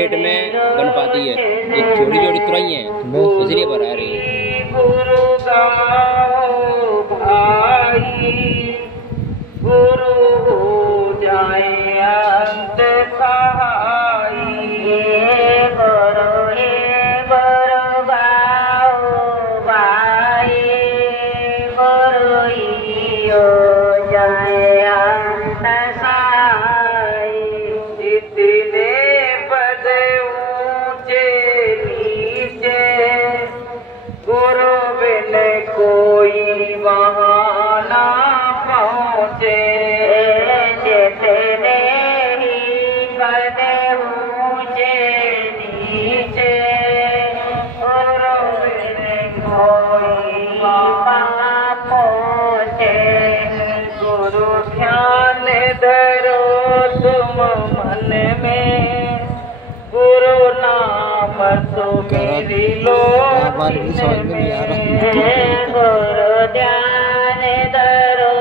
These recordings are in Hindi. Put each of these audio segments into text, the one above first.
लेट में बन पाती है, एक छोटी छोटी तुरई है इसलिए बना रही है। गुरु गाओ भाई, गुरु हो जाए अंत सहाई। गुरु गाओ भाई, गुरु ही हो जाए अंत सहाई। इतने पद ऊंचे नीचे, गुरु बिन कोई वहाँ ना पहुँचे। जितने ही पद ऊंचे नीचे, गुरु बिन कोई वहाँ पहुँचे। गुरु ध्यान धरो तुम मन में, गुरु नाम तो मेरी लोक में। गुरु ध्यान धरो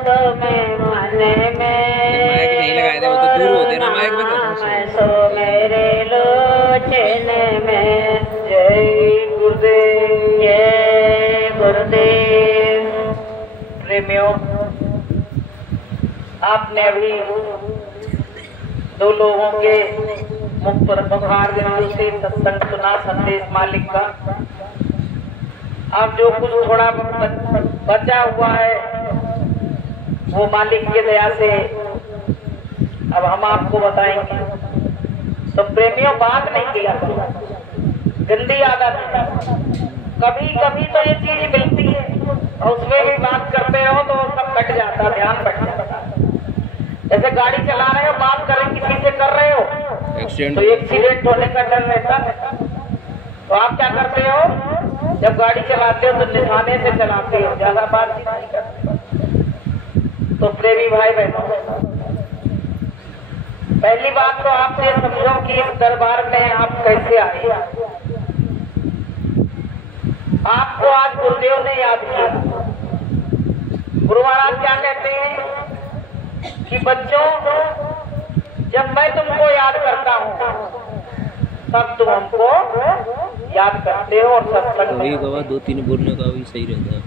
तुम मन में, सो मेरे लोचन में। जय गुरुदेव, जय गुरुदेव। प्रेमियों, आपने अभी दो लोगों के मुख पर मुखार से सत्संग सुना, संदेश मालिक का। अब जो कुछ थोड़ा बचा हुआ है वो मालिक की दया से अब हम आपको बताएंगे। तो प्रेमियों, बात नहीं किया करो, गंदी आदत है। कभी कभी तो ये चीज मिलती है और उसमें भी बात करते रहो तो सब कट जाता, ध्यान कट जाता। जैसे गाड़ी चला रहे हो, बात करें किसी से कर रहे हो तो एक्सीडेंट होने का डर रहता है। तो आप क्या करते हो, जब गाड़ी चलाते हो तो निशाने से चलाते हो, ज्यादा बातचीत नहीं करते। तो प्रेमी भाई बहनों, पहली बात तो आप ये समझो कि इस दरबार में आप कैसे आए। आपको आज गुरुदेव ने याद किया। गुरु महाराज क्या कहते हैं कि बच्चों, जब मैं तुमको याद करता हूँ तब तुम हमको याद करते हो और सत्संग में। दो तीन बोलने का भी सही रहता है।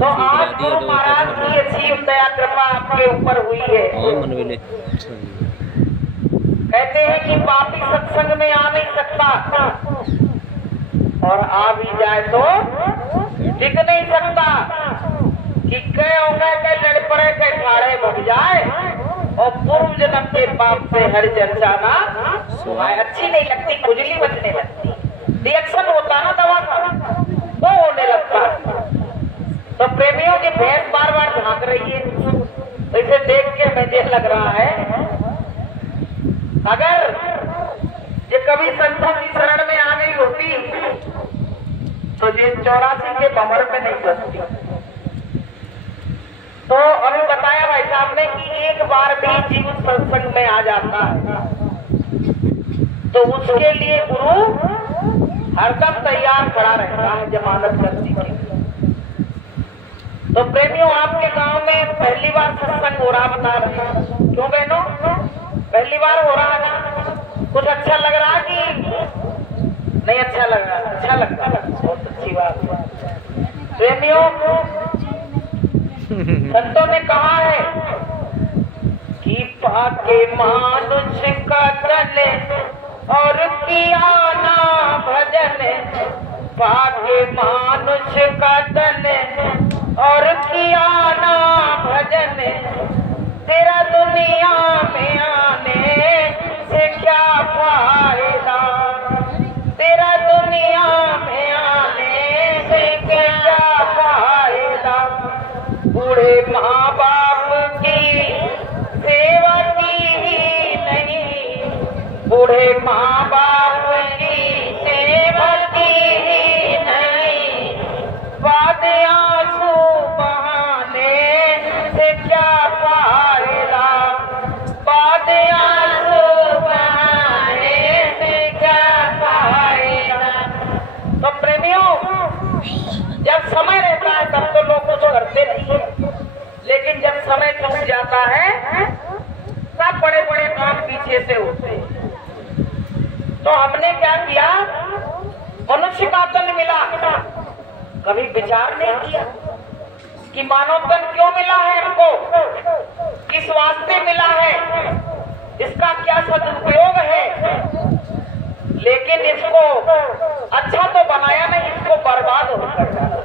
तो आज गुरु महाराज की अच्छी दया कृपा आपके ऊपर हुई है। कहते हैं कि पापी सत्संग में आ नहीं सकता और आ भी जाए तो टिक नहीं सकता। कि कह होगा के लड़ पड़े के ठाड़े बढ़ जाए और पूर्व जन्म के पाप से हर चर्चा ना सुहाए। अच्छी नहीं लगती, खुजली बचने लगती, रिएक्शन होता ना दवा का वो होने लगता। तो प्रेमियों की भैंस बार बार झांक रही है, तो इसे देख के मुझे लग रहा है अगर ये कभी संतों की शरण में आ गई होती तो ये 84 के भंवर में नहीं बचती। तो अभी बताया भाई साहब ने कि एक बार भी जीव सत्संग में आ जाता है तो उसके लिए गुरु हरदम तैयार खड़ा रहता है जमानत करने के लिए। तो प्रेमियों, आपके गांव में पहली बार सत्संग हो रहा, बता रहे हैं क्यों बहनों? पहली बार हो रहा है, कुछ अच्छा लग रहा कि नहीं अच्छा लग रहा? अच्छा लग रहा, बहुत अच्छी बात है। प्रेमियों, संतों ने कहा है कि पाके मानुष का तन और किया ना भजन, पाके मानुष का तन और किया ना भजन, तेरा दुनिया में आने से क्या फायदा, तेरा दुनिया में आने से क्या फायदा। बूढ़े माँ बाप की सेवा की ही नहीं, बूढ़े माँ बाप की सेवा की ही नहीं, बाद आंसू बहाने से क्या फायदा, बाद आंसू बहाने से क्या फायदा। तो प्रेमियों, जब समय रहता है तब तो लोग कुछ करते नहीं, लेकिन जब समय टूट जाता है सब बड़े बड़े काम पीछे से होते हैं। तो क्या किया? मनुष्य का तन मिला, कभी विचार नहीं किया कि मानव तन क्यों मिला है हमको, किस वास्ते मिला है, इसका क्या सदुपयोग है। लेकिन इसको अच्छा तो बनाया नहीं, इसको बर्बाद होकर डाला।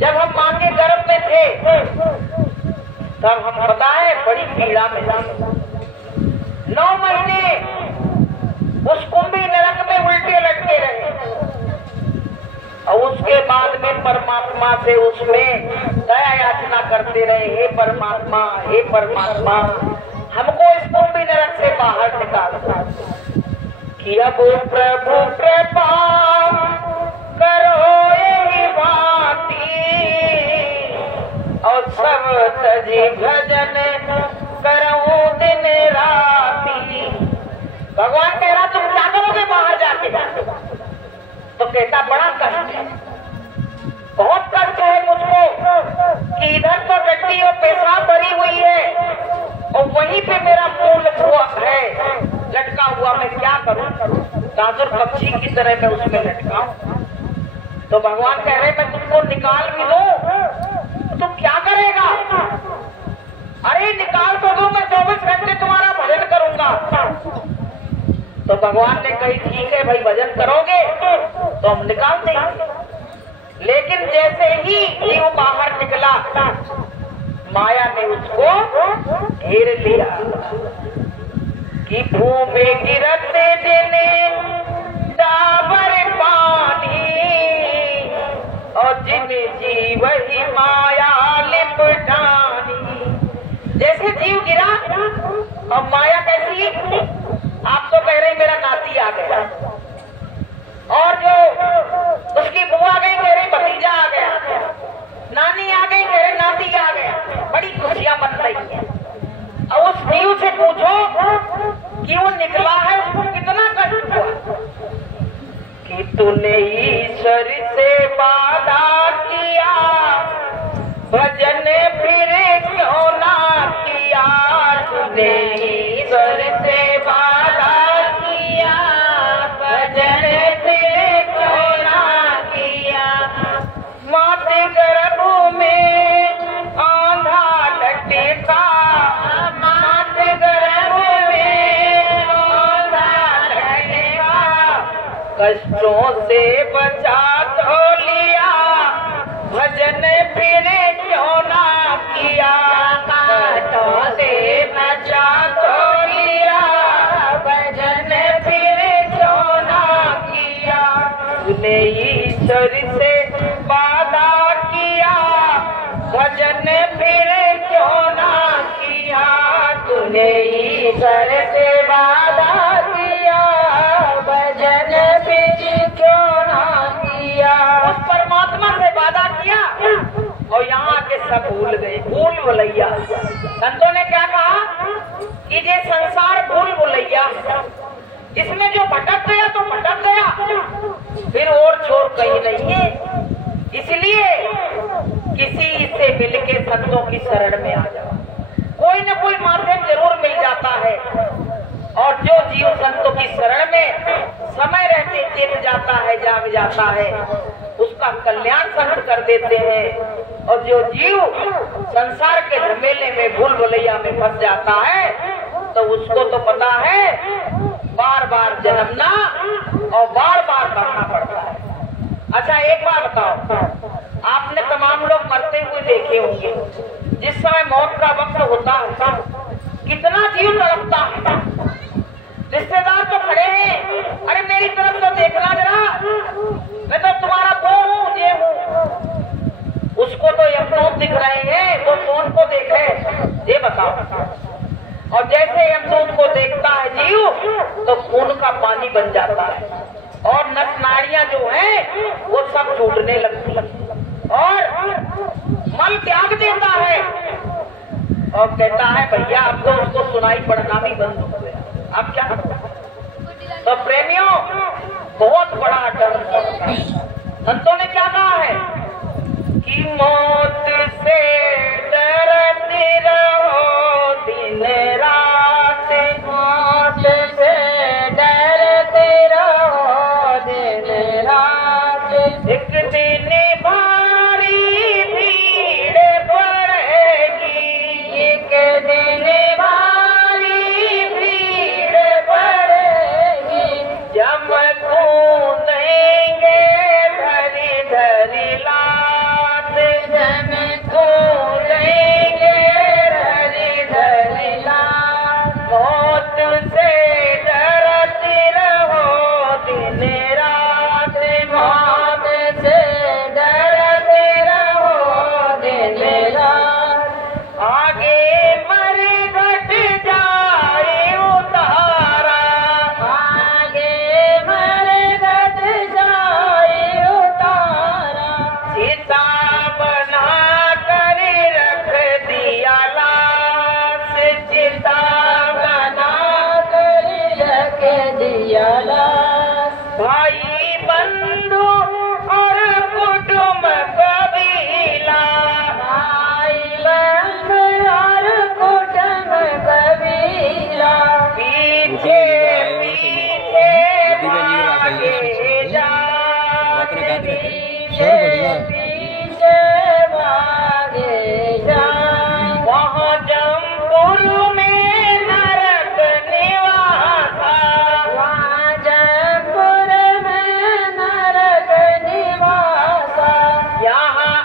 जब हम मां के गर्भ में थे तब हम पता है बड़ी पीड़ा में थे। 9 महीने उस कुंभी नरक में उल्टे लटके रहे और उसके बाद में परमात्मा से उसमें दया याचना करते रहे, हे परमात्मा, हे परमात्मा, हमको इस कुंभी नरक से बाहर निकाल दो। कि अब प्रभु कृपा करो यही भांति और सब तजी भजन करूं दिन राती। भगवान कह रहा तुम क्या करोगे बाहर जाके? तो कहता बड़ा कष्ट है, बहुत कष्ट है मुझको कि इधर तो टट्टी और पेशाब भरी हुई है और वहीं पे मेरा मूल हुआ है लटका हुआ, मैं क्या करूं? दादुर पक्षी की तरह मैं उसमें लटकाऊं। तो भगवान कह रहे मैं तुमको निकाल भी दूं, तुम क्या करेगा? अरे निकाल तो दो, मैं 24 घंटे तुम्हारा भजन करूंगा। तो भगवान ने कही ठीक है भाई, भजन करोगे तो हम निकाल देंगे। लेकिन जैसे ही जीव बाहर निकला, माया ने उसको घेर लिया कि भूमि गिरते देने डाबर पानी और जिन जीव ही माया लिपटानी। जैसे जीव गिरा और माया कैसी, आप तो कह रहे मेरा नाती आ गया, और जो उसकी बुआ गई कह रही भतीजा आ गया, नानी आ गई कह रहे नाती आ गया, बड़ी खुशियां मन रही है। और उस जीव से पूछो कि वो निकला है उसको कितना कष्ट हुआ कि तूने ईश्वर से वादा किया, भजन फिर क्यों ना किया। तूने ईश्वर से वादा किया, भजन फिर क्यों ना किया। माते गर्भ में आंधा लटका, माते गर्भ में आंधा लटका, कष्टों से बचा तो लिया, भजन फिर क्यों ना किया। कष्टों से बचा तो लिया, भजन फिर क्यों ना किया। तूने ईश्वर से वादा किया, भजन फिर क्यों ना किया। तूने ईश्वर से वादा किया, भजन फिर क्यों ना किया। उस परमात्मा से वादा किया और यहाँ के सब भूल गए, भूल भुलैया। संतों ने क्या कहा कि ये संसार भूल भुलैया, इसमें जो भटक गया तो भटक गया, फिर और छोर कहीं नहीं है। इसलिए किसी से मिलके संतों की शरण में आ जाओ, कोई न कोई माध्यम जरूर मिल जाता है। और जो जीव संतों की शरण में समय रहते चेत जाता है, जाग जाता है, उसका कल्याण संत कर देते हैं। और जो जीव संसार के झमेले में भूल भुलैया में फंस जाता है तो उसको तो पता है बार बार जन्मना और बार बार मरना पड़ता है। अच्छा एक बार बताओ, आपने तमाम लोग मरते हुए देखे होंगे, जिस समय मौत का वक्त होता है कितना जीव तड़पता है। रिश्तेदार तो खड़े हैं, अरे मेरी तरफ तो देखना जरा, मैं तो तुम्हारा वो हूँ, ये हूँ। उसको तो यमदूत दिख रहे हैं, वो कौन को देखे ये बताओ। और जैसे यमदूत को देखता है जीव तो खून का पानी बन जाता है और नस नाड़ियां जो हैं वो सब छूटने लगती है और मल त्याग देता है और कहता है भैया अब तो उसको सुनाई पड़ना भी बंद हो गया, अब क्या। तो प्रेमियों बहुत बड़ा डर है। संतों ने क्या कहा है कि मौत से डरते रहो दिन रात, मौत से डरते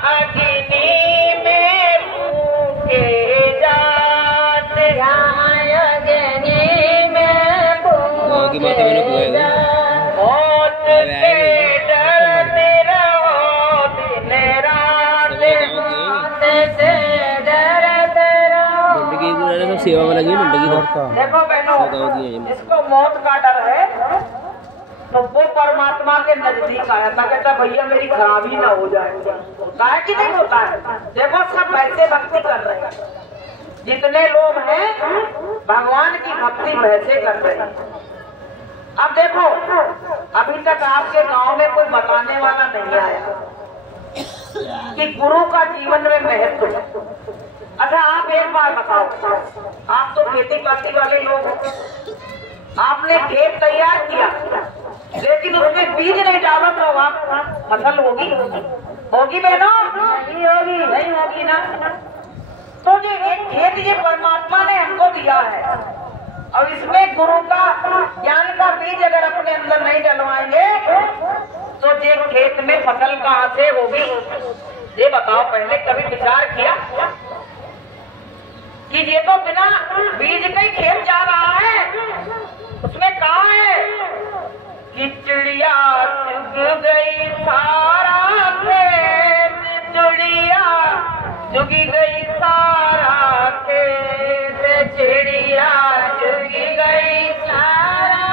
अग्नि में फूके जात, यहाँ अग्नि में फूके जात, मौत के डरते रहो दिन रात, मौत से डरते रहो। सेवा में लगी देखो बहनों, जिसको मौत का डर है तो वो परमात्मा के नजदीक आया था, कहता भैया मेरी खराबी ना हो जाए। होता है कि नहीं होता है? देखो सब वैसे भक्ति कर रहे हैं, जितने लोग हैं भगवान की भक्ति वैसे कर रहे हैं। अब देखो अभी तक आपके गांव में कोई बताने वाला नहीं आया कि गुरु का जीवन में महत्व है। अच्छा आप एक बार बताओ, आप तो खेती बाड़ी वाले लोग हो, आपने खेत तैयार किया लेकिन उसमें बीज नहीं डाला तो आप फसल होगी? होगी बहनों? नहीं होगी, नहीं होगी ना। तो ये एक खेत ये परमात्मा ने हमको दिया है, और इसमें गुरु का ज्ञान का बीज अगर अपने अंदर नहीं डलवाएंगे तो ये खेत में फसल कहाँ से होगी? ये बताओ, पहले कभी विचार किया कि ये तो बिना बीज का ही खेत जा रहा है, उसमें कहा है कि चिड़िया चुग गई सारा खेत, चिड़िया चुगी गई सारा खेत, चिड़िया चुगी गई सारा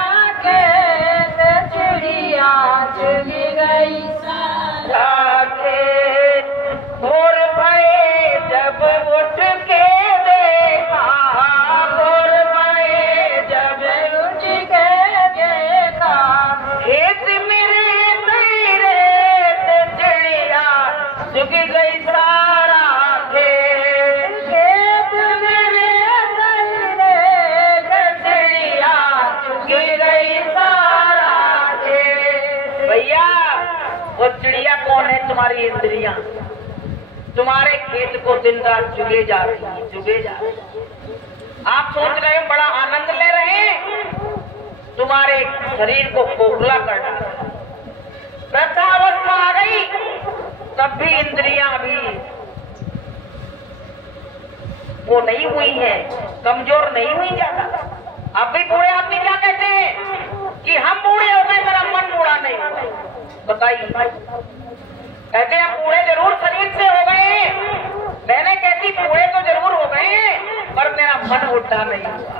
खेत, चिड़िया चुगी गई सारा खेत। भोर भये जब उठ के देखा, भोर भये जब उठ के देखा, खेत मेरे तेरे चिड़िया चुग गई सारा खेत, खेत मेरे तेरे चिड़िया चुग गई सारा खेत। भैया वो चिड़िया कौन है? तुम्हारी इंद्रियां तुम्हारे खेत को दिन रात चुगे जा रही है, चुगे जा रही है। आप सोच रहे हो बड़ा आनंद ले रहे हैं, तुम्हारे शरीर को खोखला कर डाला। वृद्धावस्था आ गई तब भी इंद्रियां अभी वो नहीं हुई है, कमजोर नहीं हुई ज्यादा। अब भी बूढ़े आदमी क्या कहते हैं कि हम बूढ़े हो गए, मेरा मन बूढ़ा नहीं हुआ। बताइए, कहते हैं बूढ़े जरूर शरीर से हो गए, मैंने कहती बूढ़े तो जरूर हो गए पर मेरा मन बुढ़ा नहीं हुआ।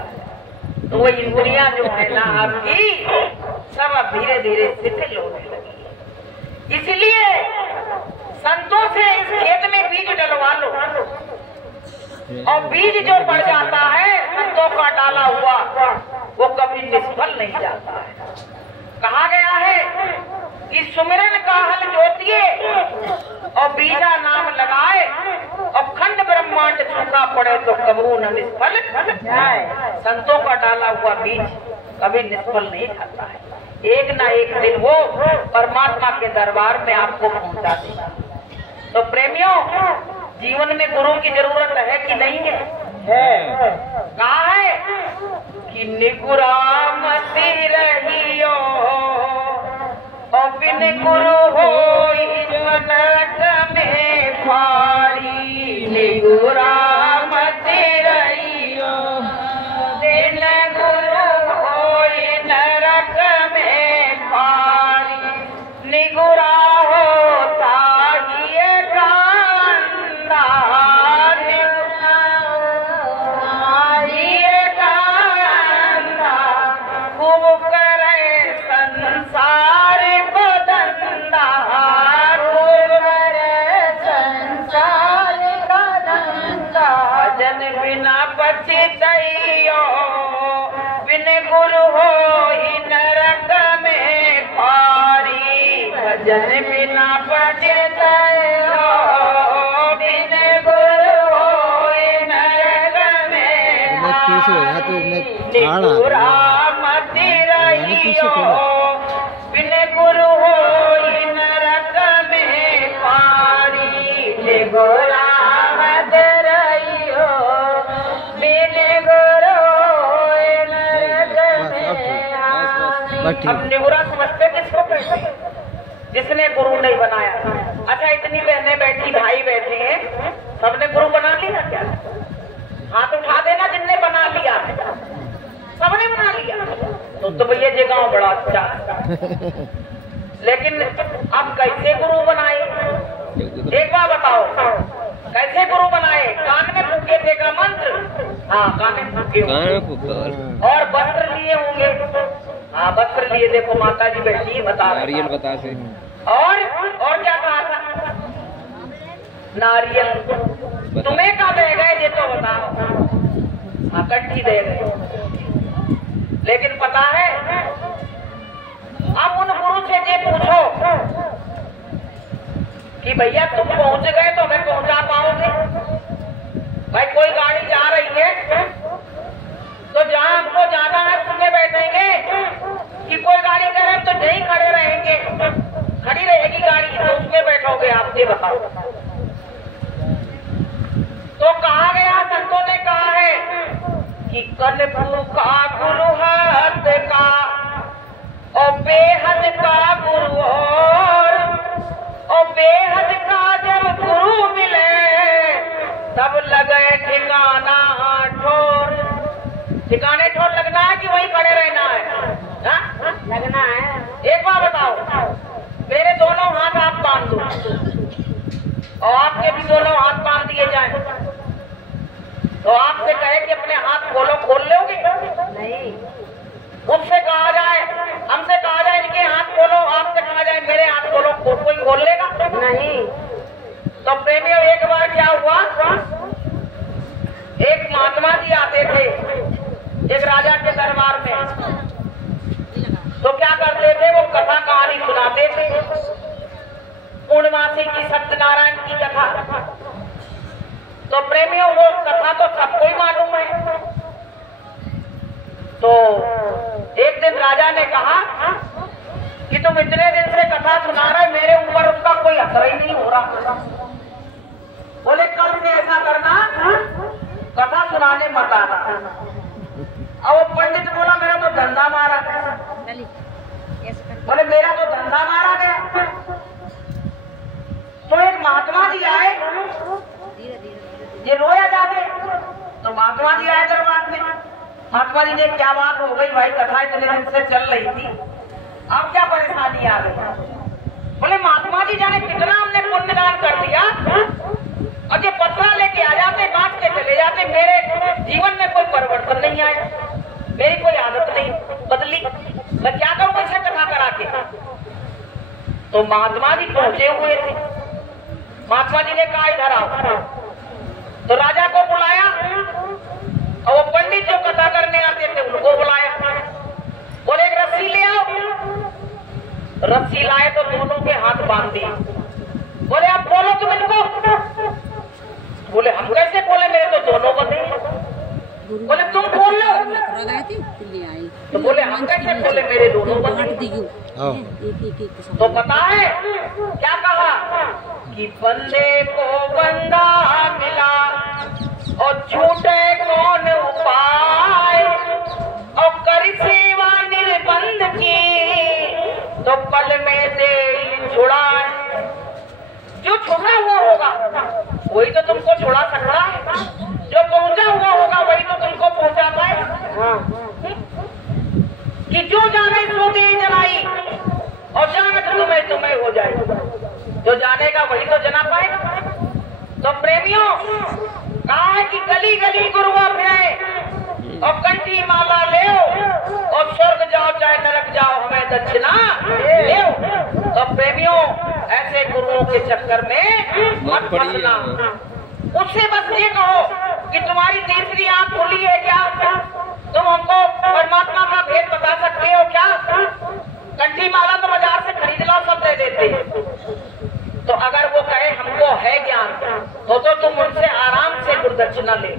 तो वो इंद्रियां जो है ना आपकी सब अब धीरे धीरे शिथिल होने लगी। इसलिए संतों से इस खेत में बीज डलवा लो, और बीज जो पड़ जाता है संतों का डाला हुआ वो कभी निष्फल नहीं जाता है। कहा गया है कि सुमिरन का हल जोतिए और बीजा नाम लगाए, और खंड ब्रह्मांड सूखा पड़े तो कबू न निष्फल जाए। संतों का डाला हुआ बीज कभी निष्फल नहीं खाता है, एक ना एक दिन वो परमात्मा के दरबार में आपको पहुंचा देगा। तो प्रेमियों, जीवन में गुरु की जरूरत है कि नहीं है? कहा है कि निगुरा मति रहियो और बिन गुरु होई नरक में फाड़ी, निगुरा मति रहियो बिन गुरु होई नरक में फाड़ी, निगुरा होता ही कांदा, खूब करे संसार को धंधा, खूब करे संसार का धंधा, भजन बिना पछितइयो बिन गुरु होई नरक में फारी, भजन बिना पछितइयो बिन गुरु होई नरक में फारी, बिन गुरु होई नरक में फारी, निगुरा मत रहियो बिन गुरु होई नरक में। अब निगुरा समझते किसको कहते हैं? जिसने गुरु नहीं बनाया। अच्छा इतनी बहनें बैठी, भाई बैठे हैं, सबने गुरु बना लिया क्या? हाथ उठा देना जिनने बना लिया। सबने बना लिया तो भैया ये गाँव बड़ा अच्छा। लेकिन अब कैसे गुरु बनाए? एक बार बताओ, कैसे गुरु बनाए? कान में फूके थे का मंत्र? हाँ, कान में फूके और वस्त्र लिए होंगे। हाँ, वस्त्र लिए। देखो माता जी बैठी बता नारियल बता से। और क्या कहा था? नारियल। तुम्हें कहा दे गए ये तो बताओ। हाँ, कंठी दे गए। लेकिन पता है, अब उन गुरु से ये पूछो कि भैया तुम पहुंच गए तो हमें पहुंचा पाओगे? भाई कोई गाड़ी जा रही है तो जहां हमको जाना है उसमें बैठेंगे कि कोई गाड़ी करे तो यहीं खड़े रहेंगे? खड़ी रहेगी गाड़ी तो उसमें बैठोगे आप? ये बताओ। तो कहा गया, संतों ने कहा है कि कनपुर का गुरु हाथ का और बेहद का गुरु और बेहद का जब गुरु मिले तब लगे ठिकाना ठोर। ठिकाने ठोर लगना है कि वहीं खड़े रहना है? हा? लगना है। एक बार बताओ, मेरे दोनों हाथ आप बांध दो और आपके भी दोनों हाथ बांध दिए जाए तो आपसे कहे कि अपने हाथ खोलो, खोल लोगे? नहीं। उससे कहा जाए, हमसे कहा जाए इनके हाथ खोलो, आपसे कहा जाए मेरे हाथ खोलो, कोई खोल लेगा? नहीं। तो प्रेमियों, एक बार क्या हुआ, एक महात्मा जी आते थे एक राजा के दरबार में। तो क्या करते थे, वो कथा कहानी सुनाते थे, पूर्णमासी की, सत्यनारायण की कथा। तो प्रेमियों, वो कथा तो सबको ही मालूम है। तो एक दिन राजा ने कहा कि तुम इतने दिन से कथा सुना रहे, मेरे ऊपर उसका कोई असर ही नहीं हो रहा। बोले कल से ऐसा करना, कथा सुनाने मत आना। अब वो पंडित बोला मेरा तो धंधा मारा गया। बोले मेरा तो धंधा मारा गया। तो एक महात्मा जी आए, ये रोया जाते। तो महात्मा जी आए दरबार में। महात्मा जी ने, क्या बात हो गई भाई, कथा इतने दिन से चल रही थी, अब क्या परेशानी आ गई? बोले महात्मा जी जाने कितना हमने पुण्यदान कर दिया और ये पत्रा लेके आ जाते, बांट के चले जाते, मेरे जीवन में कोई परिवर्तन नहीं आया, मेरी कोई आदत नहीं बदली, मैं क्या करूं इसे कथा करा के? तो महात्मा जी पहुंचे हुए थे। महात्मा जी ने कहा इधर आओ। तो राजा को बुलाया और वो पंडित जो कथा करने आते थे उनको बुलाया। बोले एक रस्सी ले आओ। रस्सी लाए तो दोनों के हाथ बांध दिए। बोले आप बोलो तुम इनको। बोले हम कैसे बोले, मेरे तो दोनों बंधे। बोले तुम बोल लो। तो बोले हम कैसे बोले, मेरे दोनों बंधे। तो पता है क्या कहा कि बंदे को बंदा मिला और छूटे कौन उपाय और कर सेवा निर्बंध की तो पल में दे छुड़ाए। जो छुड़ा हुआ होगा वही तो तुमको छुड़ा सकता है, जो पहुंचा हुआ होगा वही तो तुमको पहुंचा पाए। कि जो जाने सो दे जलाई और जानक तुम्हें तुम्हें हो जाए। जो जानेगा वही तो जना पाएगा। तो प्रेमियों, कहा है कि गली गली गुरुआ फिरे और कंठी माला ले और स्वर्ग जाओ चाहे नरक जाओ, हमें दक्षिणा ले। तो प्रेमियों, ऐसे गुरुओं के चक्कर में मत फंसना। उससे बस ये कहो कि तुम्हारी तीसरी आंख खुली है क्या? तुम हमको परमात्मा का भेद बता सकते हो क्या? कंठी माला तो बाजार से खरीद लो, सब दे देते हैं। तो अगर वो कहे हमको है ज्ञान तो तुम उनसे आराम से गुरुदक्षिणा ले,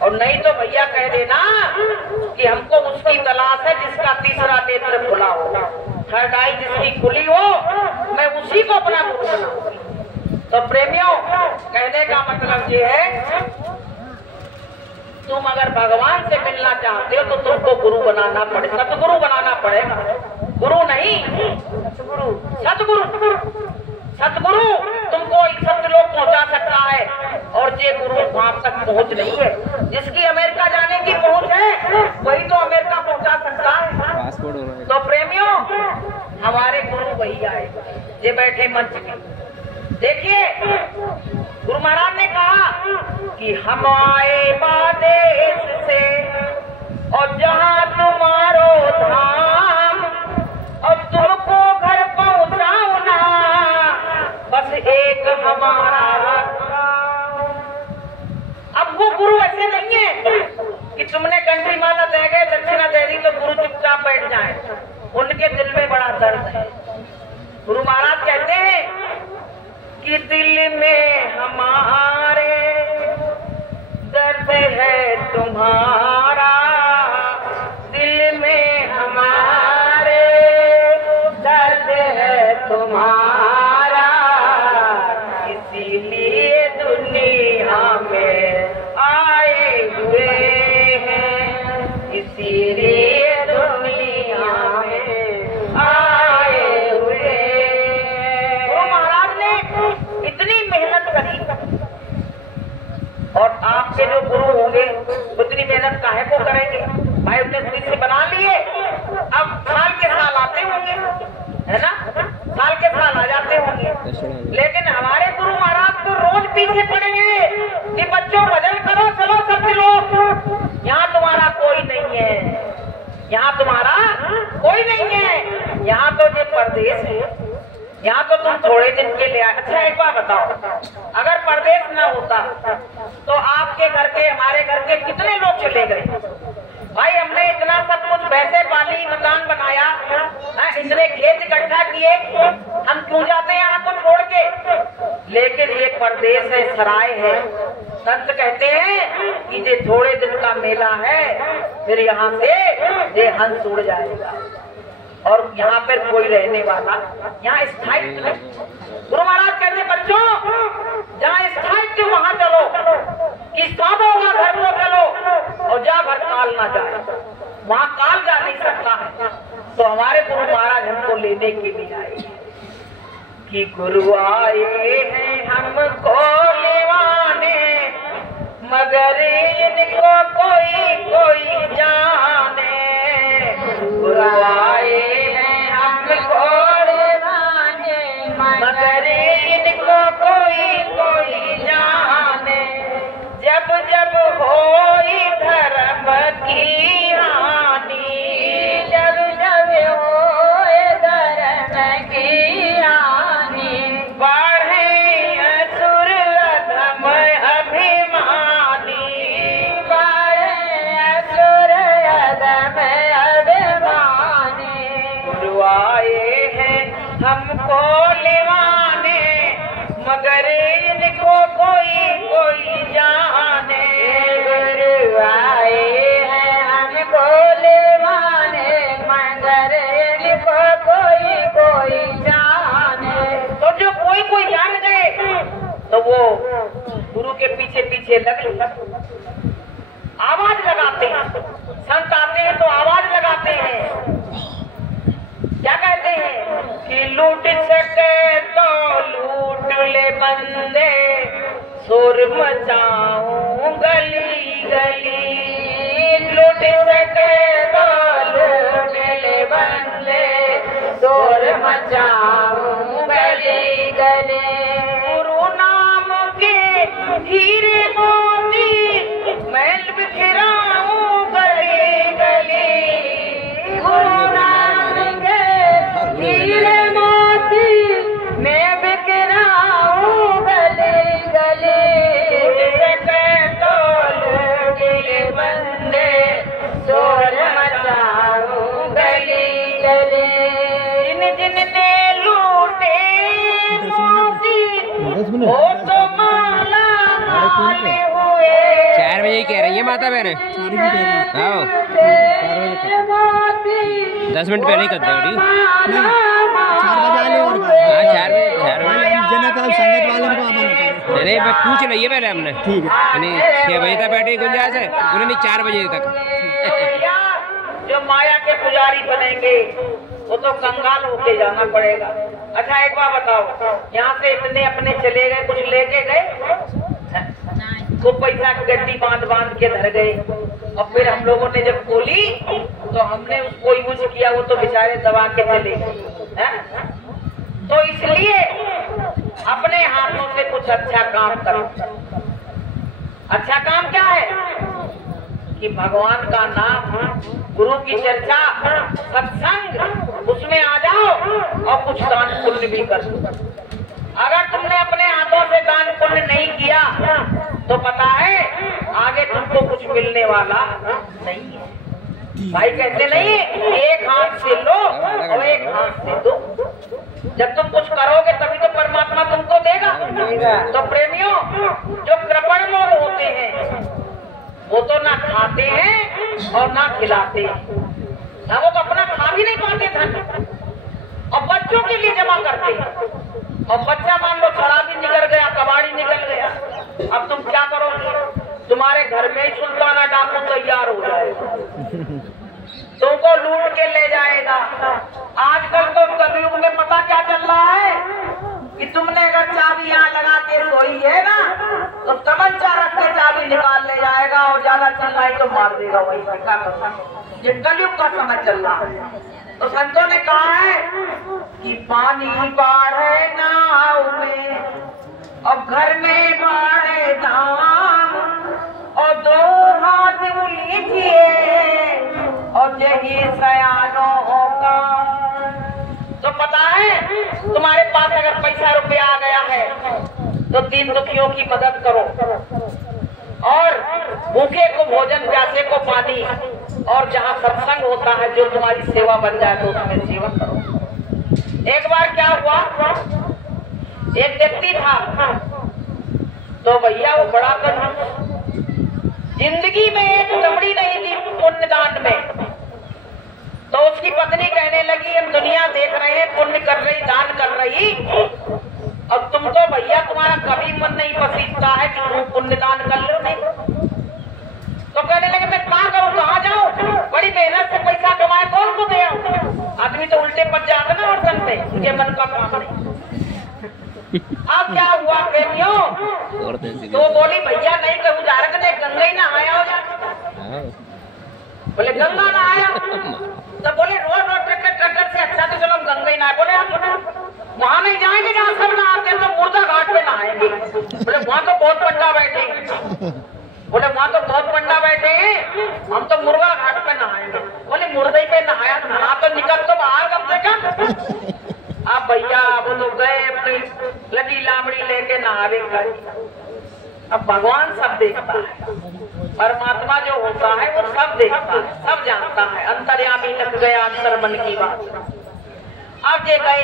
और नहीं तो भैया कह देना कि हमको उसकी तलाश है जिसका तीसरा नेत्र खुला हो, थर्ड आई जिसकी खुली हो, मैं उसी को अपना गुरु बनाऊंगी। तो प्रेमियों, कहने का मतलब ये है, तुम अगर भगवान से मिलना चाहते हो तो तुमको गुरु बनाना पड़े, सतगुरु बनाना पड़ेगा। गुरु नहीं, सतगुरु। सतगुरु तुमको सत्य लोग पहुंचा सकता है, और ये गुरु वहां तक पहुंच नहीं है। जिसकी अमेरिका जाने की पहुंच है वही तो अमेरिका पहुंचा सकता है। तो प्रेमियों, हमारे गुरु वही आए, ये बैठे मंच में। देखिए, गुरु महाराज ने कहा कि हम आए बादेश से और जहां तुम्हारो धाम, और तुमको घर पहुंचाओ ना, बस एक हमारा काम। अब वो गुरु ऐसे नहीं है कि तुमने कंठी माला दे गए, दक्षिणा दे दी तो गुरु चुपचाप बैठ जाए। उनके दिल में बड़ा दर्द है। गुरु महाराज कहते हैं कि दिल में हमारे दर्द है तुम्हारा, दिल में हमारे दर्द है तुम्हारा, इसीलिए दुनिया में आए हुए हैं, इसीलिए दुनिया में आए हुए। गुरु महाराज ने इतनी मेहनत करी, और आपके जो गुरु होंगे उतनी मेहनत काहे को करेंगे भाई? उन्हें शिष्य बना लिए, अब साल के साल आते होंगे, है ना, साल के साल आ जाते होंगे। लेकिन हमारे गुरु महाराज तो रोज पीछे पड़ेंगे कि बच्चों भजन करो, चलो सब लोग, यहाँ तुम्हारा कोई नहीं है, यहाँ तुम्हारा कोई नहीं है, यहाँ तो ये परदेश है, यहाँ तो तुम थोड़े दिन के लिए। अच्छा एक बात बताओ, अगर परदेश न होता तो आपके घर के, हमारे घर के कितने लोग चले गए भाई? हमने इतना सब कुछ पैसे पाली, मकान बनाया, इतने खेत इकट्ठा किए, हम क्यों जाते हैं यहाँ को छोड़ के? लेकिन ये परदेश है, सराय है। संत कहते हैं कि ये थोड़े दिन का मेला है, फिर यहाँ से ये हंस उड़ जाएगा, और यहाँ पर कोई रहने वाला, यहाँ स्थायित्व नहीं। गुरु महाराज कहते बच्चों, जहाँ स्थायित्व वहाँ चलो, कि साधो होगा घर को चलो, और जा घर काल ना जाए, वहाँ काल जा नहीं सकता है। तो हमारे गुरु महाराज हमको लेने के लिए आए कि गुरु आए हैं हमको लेवाने, मगर इनको कोई कोई जाने। गुरु आए हैं हमको लेवाने, मगर इनको कोई कोई जाने। जब जब होई धर्म की हानि, जब जब होए धर्म की हानि, बढ़े असुर अधम अभिमानी, बढ़े असुर अधम अभिमानी। गुरु आए हैं हमको लेवाने, मगर इनको कोई कोई जाने। गुरु आए हैं हमको लेवाने, मगर इनको कोई कोई जाने। तो जो कोई कोई जान गए तो वो गुरु के पीछे पीछे लगे, आवाज लगाते हैं। संत आते हैं तो आवाज लगाते हैं, क्या कहते हैं कि लूट सके तो लूट ले बंदे, शोर मचाऊं गली गली। लूट सके तो लूट ले बंदे, शोर मचाऊं गली गली। गुरु नाम के हीरे मोती मैल बिखराऊं गली गली। गुरु नाम के हीरे मोती मैं बिखराऊं गली गली। बंदे शोर मचाऊं गली गली। जिन जिन ने लूटे मोती वो तो माला माले हुए। 4 बजे ही कह रही है माता बहने। हाँ 10 मिनट पहले ही कर दो। हाँ 4 बजे नहीं मैं पूछ रही है पहले हमने। ठीक है यानी 6 बजे तक बैठे गुंजाइश है, उन्होंने 4 बजे तक। जो माया के पुजारी बनेंगे वो तो कंगाल होके जाना पड़ेगा। अच्छा एक बार बताओ, यहाँ से इतने अपने चले गए, कुछ लेके गए? वो पैसा की गड्डी बांध बांध के धर गए। और फिर हम लोगों ने जब खोली तो हमने उसको यूज किया, वो तो बेचारे दबा के चले गए। तो इसलिए अपने हाथों से कुछ अच्छा काम करो। अच्छा काम क्या है कि भगवान का नाम, गुरु की चर्चा, सत्संग, उसमें आ जाओ और कुछ दान पुण्य भी कर दो। अगर तुमने अपने हाथों से दान पुण्य नहीं किया तो पता है आगे तुमको कुछ मिलने वाला नहीं है। भाई कहते नहीं, एक हाथ से लो और एक हाथ से दो। जब तुम कुछ करोगे तभी तो परमात्मा तुमको देगा। तो प्रेमियों, जो कृपण लोग होते हैं वो तो ना खाते हैं और ना खिलाते हैं, ना वो तो अपना खा भी नहीं पाते धन, और बच्चों के लिए जमा करते हैं। और बच्चा मान लो शराबी निकल गया, कबाड़ी निकल गया, अब तुम क्या करोगे? तुम्हारे घर में सुल्ताना डाकू तैयार हो जाएगा, तुमको लूट के ले जाएगा। आजकल तो कलयुग में पता क्या चल रहा है कि तुमने अगर चाबी यहाँ लगा के सोई है ना तो तमंचा रख के चाबी निकाल ले जाएगा, और ज्यादा चिल्लाई तो मार देगा। वही क्या करता, ये कलयुग का समय चल रहा है। तो संतों ने कहा है कि पानी बाढ़े नाव में और घर में बाढ़े दाम, और दो हाथ उलीझिए और यही सयानों का। तो पता है तुम्हारे पास अगर पैसा रुपया आ गया है तो दीन दुखियों की मदद करो, और भूखे को भोजन, प्यासे को पानी, और जहाँ सत्संग होता है जो तुम्हारी सेवा बन जाए तो उसमें सेवा करो। एक बार क्या हुआ, एक व्यक्ति था तो भैया वो बड़ा कंजूस, जिंदगी में एक दमड़ी नहीं दी पुण्यदान में। तो उसकी पत्नी कहने लगी, हम दुनिया देख रहे हैं, पुण्य कर रही, दान कर रही, अब तुम तो भैया तुम्हारा कभी मन नहीं पसीजता है कि तुम पुण्यदान कर लो नहीं। तो कहने लगे मैं कहाँ करूँ, कहाँ जाऊँ, बड़ी मेहनत से पैसा कमाए कौन को दे आऊँ। आदमी तो उल्टे पड़ जाता ना औरतन पे, उनके मन का काम नहीं। अब क्या हुआ प्रेमियों, तो बोली भैया नहीं कहूँ जा रहा थे, गंगा ही नहाया हो जाए। बोले गंगा नहाया, तो बोले रोज रोज ट्रैक्टर से अच्छा तो चलो गंगा ही नहाए। बोले हम वहाँ नहीं जाएंगे जहाँ सब नहाते हैं, तो मुर्दा घाट पे नहाएंगे। बोले वहाँ तो बहुत पंडा बैठे, बोले वहाँ तो बहुत पंडा बैठे हैं, हम तो मुर्गा घाट पे नहाएंगे। बोले मुर्दे पे नहाया, नहा तो निकल तो बाहर कम से कम। अब भैया वो तो गए अपनी लटी लामड़ी लेके नहावे गए। अब भगवान सब देखता है, परमात्मा जो होता है वो सब देखता है, सब जानता है। अंतर्यामी लग गया अंतर मन की बात। अब ये गए,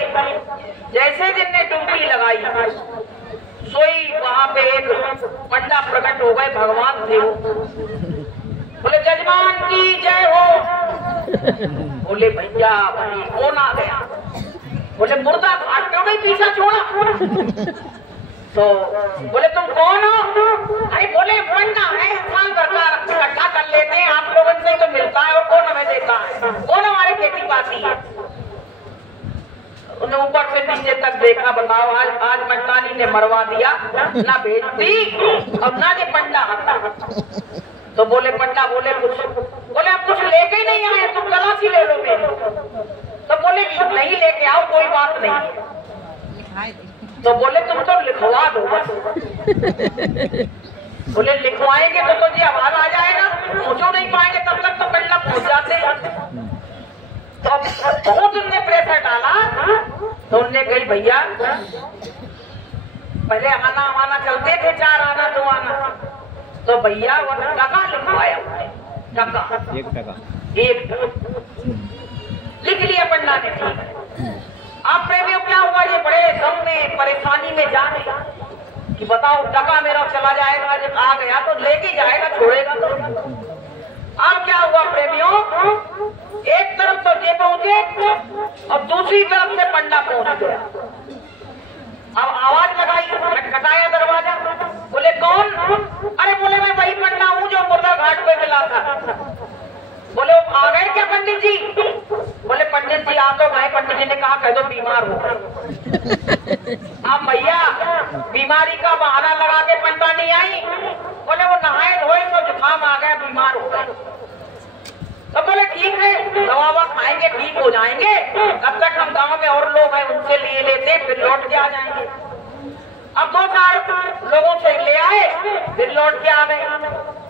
जैसे जिनने डुबकी लगाई सोई वहां पे एक पंडा प्रकट हो गए, भगवान थे वो। बोले जजमान की जय हो। बोले भैया भाई कौन आ गया? बोले मुर्दा घाट क्यों नहीं पीछा छोड़ा? तो बोले तुम कौन हो? अरे बोले पंडा है, साल भर का इकट्ठा कर लेते हैं, आप लोगों से तो मिलता है, और कौन हमें देता है, कौन हमारे खेती पाती है। उन्हें ऊपर से नीचे तक देखा, बताओ आज मंटानी ने मरवा दिया, ना बेचती और ना ये पंडा आता। तो बोले पंडा बोले कुछ, बोले आप कुछ लेके ही नहीं आए, तुम गलासी ले लो मेरी। तो बोले नहीं लेके आओ, कोई बात नहीं। तो बोले तुम तो लिखवा दो बस। बोले लिखवाएंगे तो जी आवाज आ जाएगा, सोचो नहीं पाएंगे तब तक तो पंडा पहुंच जाते हैं। तो बहुत उनने प्रेशर डाला, तो उनने कही भैया पहले आना चलते थे, 4 आना 2 आना, तो भैया वो टका लिखवाया, टका 1 टका लिख लिया पंडा ने। ठीक, अब प्रेमियों क्या हुआ, ये बड़े गम में परेशानी में जाने कि बताओ टका मेरा चला जाएगा, जब आ गया तो लेके जाएगा, छोड़ेगा तो। अब क्या हुआ प्रेमियों, एक तरफ तो ये पहुंचे और दूसरी तरफ से पंडा पहुंच गया। अब आवाज लगाई, खटखटाया दरवाजा। बोले कौन? अरे बोले मैं वही पंडा हूँ जो मुर्दा घाट पे मिला था। बोले आ गए क्या पंडित जी? बोले पंडित जी आ तो गए जी ने कहा कह दो बीमार हो। अब भैया बीमारी का बहाना लगा के पंडा नहीं आई, बोले वो नहाए धोए तो जुकाम आ गया, बीमार हो गए। तो बोले ठीक है, दवा खाएंगे ठीक हो जाएंगे, तब तक हम गांव में और लोग हैं उनसे लिए लेते फिर लौट के आ जाएंगे। अब 2-4 लोगों से ले आए, फिर लौट के आ गए,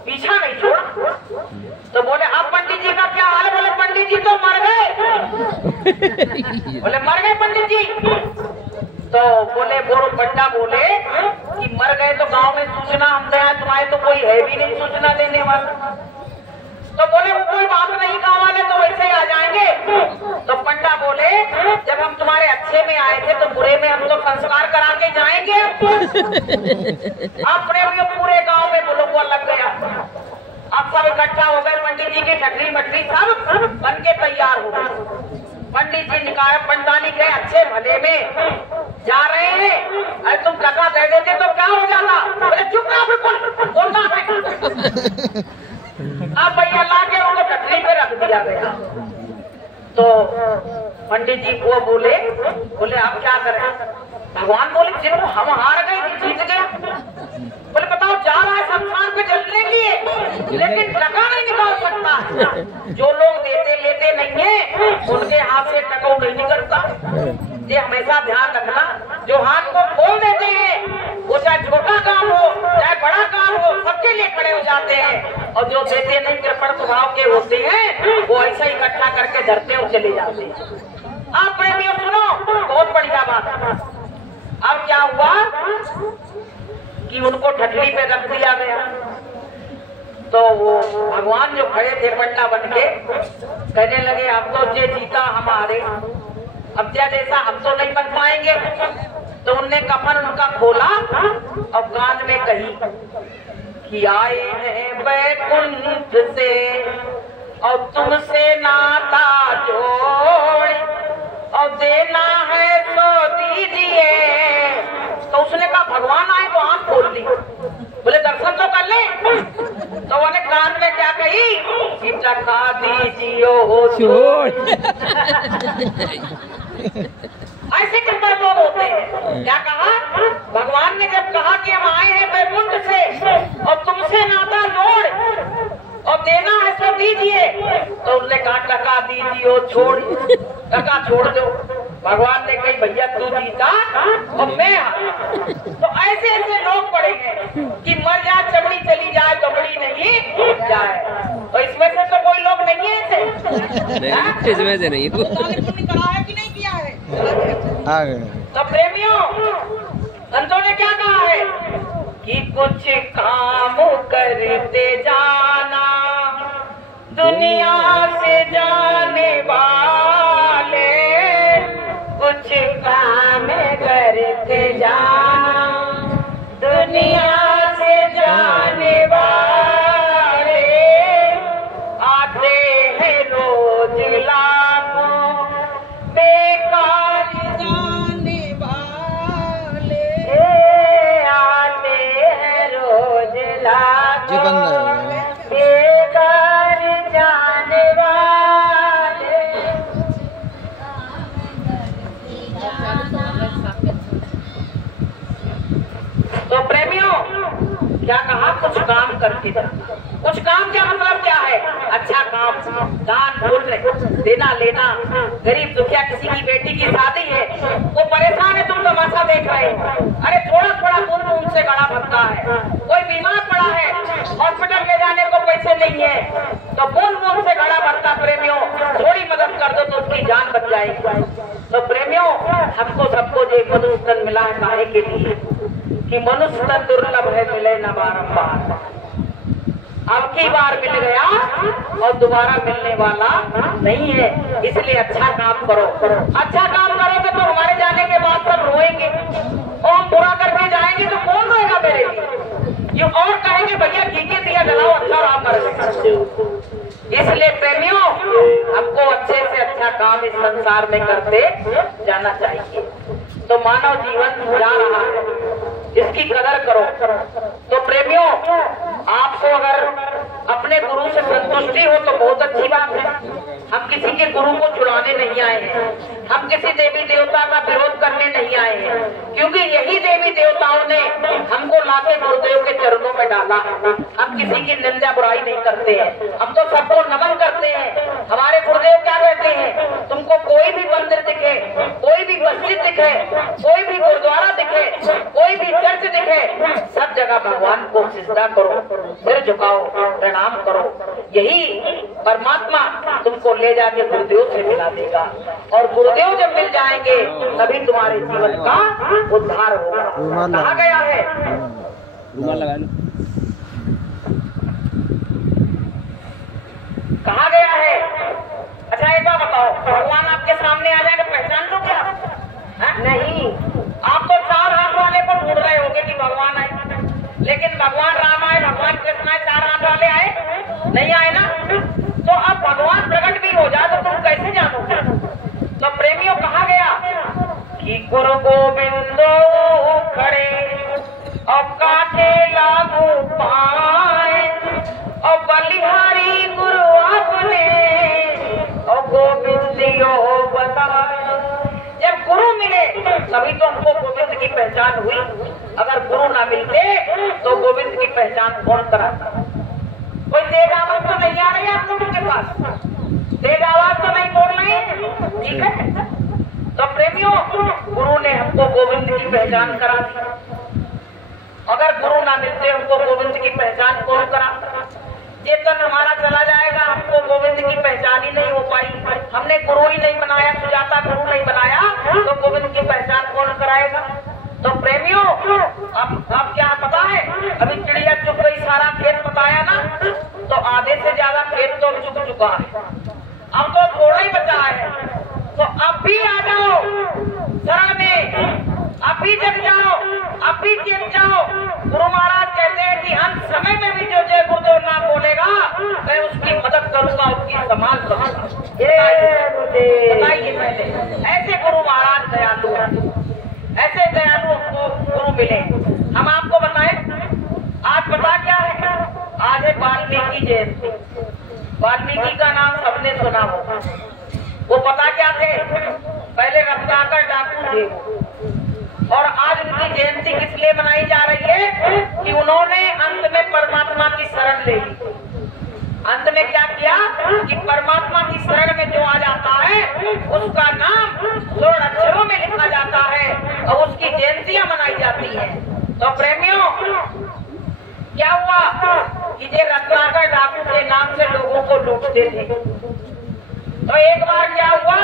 पीछा नहीं छोड़ा। तो बोले अब पंडित जी का क्या हाल है? बोले पंडित जी तो मर गए। बोले मर गए पंडित जी? तो बोले बोलो पंडा बोले कि मर गए तो गांव में सूचना हम दे, तुम्हारे तो कोई है भी नहीं सूचना देने वाला। तो बोले वो कोई बात नहीं, गाँव वाले तो वैसे ही आ जाएंगे। तो पंडा बोले जब हम तुम्हारे अच्छे में आए थे तो बुरे में हम तो संस्कार करा के जाएंगे। अपने पूरे गांव में बुलबुआ लग गया। अब सब इकट्ठा हो गए, पंडित जी की ठकरी मटरी सब बन के तैयार हो गए। पंडित जी निकाय पंडाली गए अच्छे भले में जा रहे हैं, अरे तुम टका दे देते तो क्या हो जाता? बोले चुप रहो बिल्कुल, बोलना है। अब भैया ला के उनको ठकरी पे रख दिया गया। तो पंडित जी वो बोले आप क्या करें? भगवान बोले जिनको हम हार गए जीत गया। बोले बताओ जा रहा है शमशान पे जलने के लिए, लेकिन टका नहीं निकाल सकता। जो लोग देते लेते नहीं है उनके हाथ से टका नहीं निकलता। ये हमेशा ध्यान रखना, जो हाथ को खोल देते हैं वो चाहे छोटा काम हो चाहे बड़ा काम हो सबके लिए खड़े हो जाते हैं, और जो देते नहीं कृपण स्वभाव के होते हैं वो ऐसा इकट्ठा करके धरते और चले जाते हैं। आप प्रेमियों सुनो, बहुत बढ़िया बात। अब क्या हुआ कि उनको ठकली पे रख दिया गया। तो वो भगवान जो खड़े थे पंडा बन के कहने लगे अब तो जे जीता हमारे, अब क्या जैसा हम तो नहीं बन पाएंगे। तो उनने कफन उनका खोला और कान में कही कि आए हैं बैकुंठ से और तुमसे नाता जोड़ और देना है तो दीजिए। तो उसने कहा भगवान आए तो आंख खोल ली, बोले दर्शन तो कर ले। तो उन्हें कान में क्या कही कि टका दीजिए हो छोड़। ऐसे कितने लोग होते हैं। क्या कहा भगवान ने? जब कहा कि हम आए हैं बैकुंठ से और तुमसे नाता जोड़ और देना है तो दीजिए, तो उसने कहा टका दीजिए छोड़, टका छोड़ दो। भगवान ने कही भैया तू जीता और मैं। तो ऐसे ऐसे लोग पड़ेंगे कि मर जाए चमड़ी चली जाए कबड़ी नहीं जाए। तो इसमें से तो कोई लोग नहीं है ऐसे, इसमें से नहीं करा है कि नहीं किया है। तो प्रेमियों संतों ने क्या कहा है कि कुछ काम करते जाना दुनिया से जाने वाले, कुछ काम करते जाना दुनिया से जाने वाले, आते हैं रोज लाखों बेकार जाने वाले, आते हैं रोज लाखों बेकार जाने वाले। तो प्रेमियों क्या कहा कुछ काम करके जाना। कुछ काम क्या मतलब क्या है? अच्छा काम, दान पुण्य देना लेना। गरीब दुखिया किसी की बेटी की शादी है, वो परेशान है, तुम तमाशा देख रहे हो, अरे थोड़ा थोड़ा पुण्य उनसे गड़ा भरता है। कोई बीमार पड़ा है, हॉस्पिटल ले जाने को पैसे नहीं है, तो पुण्य उनसे गड़ा भरता। प्रेमियों थोड़ी मदद कर दो तो उसकी जान बच जाएगी। तो प्रेमियों हमको सबको जो मनुष्य तन मिला है काहे के लिए कि मनुष्य तन दुर्लभ है, मिले न बारंबार। अब की बार मिल गया और दोबारा मिलने वाला नहीं है, इसलिए अच्छा काम करो। अच्छा काम करोगे तो हमारे जाने के बाद सब रोएंगे, और हम बुरा करके जाएंगे तो कौन रोएगा मेरे लिए? ये और कहेंगे भैया घी दिया जलाओ अच्छा राम कर। इसलिए प्रेमियों हमको अच्छे से अच्छा काम इस संसार में करते जाना चाहिए। तो मानव जीवन जा रहा है, इसकी कदर करो। तो प्रेमियों आपको अगर अपने गुरु से संतुष्टि हो तो बहुत अच्छी बात है। हम किसी के गुरु को छुड़ाने नहीं आए हैं, हम किसी देवी देवता का विरोध करने नहीं आए हैं, क्योंकि यही देवी देवताओं ने हमको लाके गुरुदेव के चरणों में डाला। हम किसी की निंदा बुराई नहीं करते हैं, हम तो सबको नमन करते हैं। हमारे गुरुदेव क्या कहते हैं, तुमको कोई भी मंदिर दिखे, कोई भी मस्जिद दिखे, कोई भी गुरुद्वारा दिखे, कोई भी चर्च दिखे, सब जगह भगवान को सिजदा करो, सिर झुकाओ, प्रणाम करो। यही परमात्मा तुमको ले जाके गुरुदेव से मिला देगा, और गुरुदेव जब मिल जाएंगे तभी तुम्हारे जीवन का उद्धार होगा। कहा गया है, कहा गया है। अच्छा एक बात बताओ, भगवान आपके सामने आ जाएगा, पहचान लो क्या? नहीं, आप तो 4 हाथ वाले को ढूंढ रहे होगे कि भगवान आए, लेकिन भगवान राम आए, भगवान कृष्ण आए, 4 हाथ वाले आए नहीं आए ना? तो अब भगवान प्रकट भी हो जाए तो तुम कैसे जानोगे? तो प्रेमियों कहा गया कि गुरु गोविंद खड़े और काटे लागू पाए, और बलिहारी गुरु आपने और गोविंदियो बताए। जब गुरु मिले तभी तो हमको गोविंद की पहचान हुई, अगर गुरु ना मिलते तो गोविंद की पहचान कौन कराता? कोई तेज आवाज तो नहीं आ रही आप लोगों के पास? तेज आवाज तो नहीं बोल रही है, ठीक है? तो प्रेमियों, गुरु ने हमको गोविंद की पहचान करा दी। अगर गुरु ना मिलते हमको गोविंद की पहचान कौन करा? चेतन हमारा चला जाएगा, हमको गोविंद की पहचान ही नहीं हो पाई। हमने गुरु ही नहीं बनाया, सुजाता गुरु नहीं बनाया, तो गोविंद की पहचान कौन कराएगा? तो प्रेमियों, अब क्या पता है, अभी चिड़िया चुग गई, सारा खेत बताया ना, तो आधे से ज्यादा खेत तो चुग चुका है, अब तो थोड़ा ही बचा है। तो अब भी आ जाओ सरा में, अब भी जग जाओ, अब भी चेत जाओ। गुरु महाराज कहते हैं कि अंत समय में भी जो जय गुरुदेव ना बोलेगा, मैं उसकी मदद करूंगा, उसकी संभाल करूंगा। बताइए पहले, ऐसे गुरु महाराज दयालु, ऐसे दयालु हमको गुरु मिले। हम आपको बताएं, आज पता क्या है? आज है वाल्मीकि जयंती। वाल्मीकि का नाम सबने सुना होगा। वो पता क्या थे? पहले रत्नाकर डाकू थे, और आज उनकी जयंती किस लिए मनाई जा रही है? कि उन्होंने अंत में परमात्मा की शरण ले ली। अंत में क्या किया कि परमात्मा की शरण में जो आ जाता है उसका नाम 16 अक्षरों में लिखा जाता है, और उसकी जयंतियां मनाई जाती हैं। तो प्रेमियों, क्या हुआ कि ये रत्नाकर डाकू के नाम से लोगों को लूटते थे। तो एक बार क्या हुआ,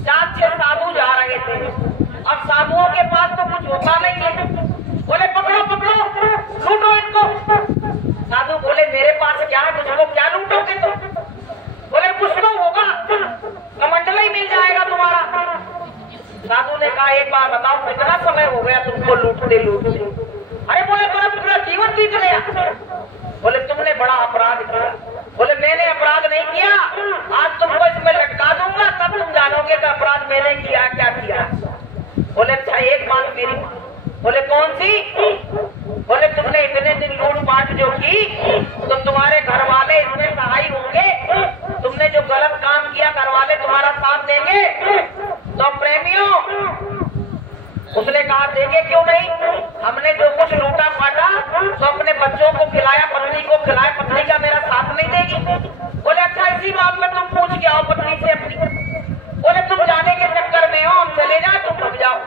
4-6 साधु जा रहे थे। अब साधुओं के पास तो कुछ होता नहीं है, बोले पकड़ो पकड़ो, लूटो इनको। साधु बोले मेरे पास क्या है, मुझको क्या लूटोगे तुम? बोले कुछ तो होगा, कमंडल ही मिल जाएगा तुम्हारा। साधु ने कहा एक बार बताओ, कितना समय हो गया तुमको लूटते लूटते? अरे बोले पूरा जीवन बीत गया। बोले तुमने बड़ा अपराध किया। बोले मैंने अपराध नहीं किया, आज तुमको इसमें लटका दूंगा, तब तुम जानोगे कि अपराध मैंने किया क्या किया। बोले अच्छा एक बात मेरी। बोले कौन सी? बोले तुमने इतने दिन लूटपाट जो की, तो तुम्हारे घर वाले इसमें सहाय होंगे? तुमने जो गलत काम किया, घर वाले तुम्हारा साथ देंगे? तो प्रेमियों, उसने कहा देंगे क्यों नहीं, हमने जो कुछ लूटा फाटा तो अपने बच्चों को खिलाया, पत्नी को खिलाया, पत्नी का मेरा साथ नहीं देगी? बोले अच्छा इसी बात में तुम पूछ के आओ पत्नी से अपनी। बोले तुम जाने के चक्कर में हो, हम चले जाए तुम भग जाओ।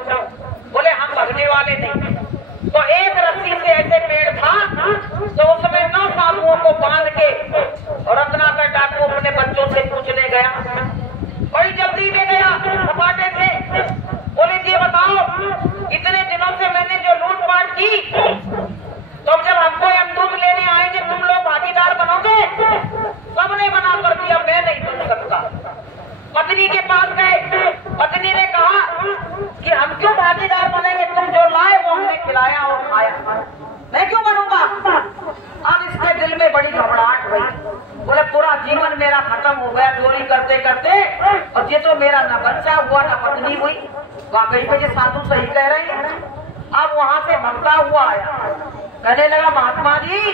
बोले हम भगने वाले नहीं। तो एक रस्सी से ऐसे पेड़ था, तो उसमें 9 साधुओं को बांध के और रत्नाकर डाकू अपने बच्चों से पूछने गया। बड़ी जल्दी में गया सपाटे से। बोले ये बताओ, इतने दिनों से मैंने जो लूटपाट की, तो जब हमको यमदूत लेने आएंगे तुम लोग भागीदार बनोगे? सबने मना कर दिया, मैं नहीं बन सकता। पत्नी के पास गए, पत्नी ने कहा कि हम क्यों भागीदार बनेंगे, तुम जो लाए वो हमने खिलाया और खाया, मैं क्यों बनूंगा? अब इसके दिल में बड़ी घबराहट हुई। बोले पूरा जीवन मेरा खत्म हो गया चोरी करते करते, और ये तो मेरा न बच्चा हुआ न पत्नी हुई। वाकई में ये साधु सही कह रहे हैं। अब वहां से भगता हुआ आया, कहने लगा महात्मा जी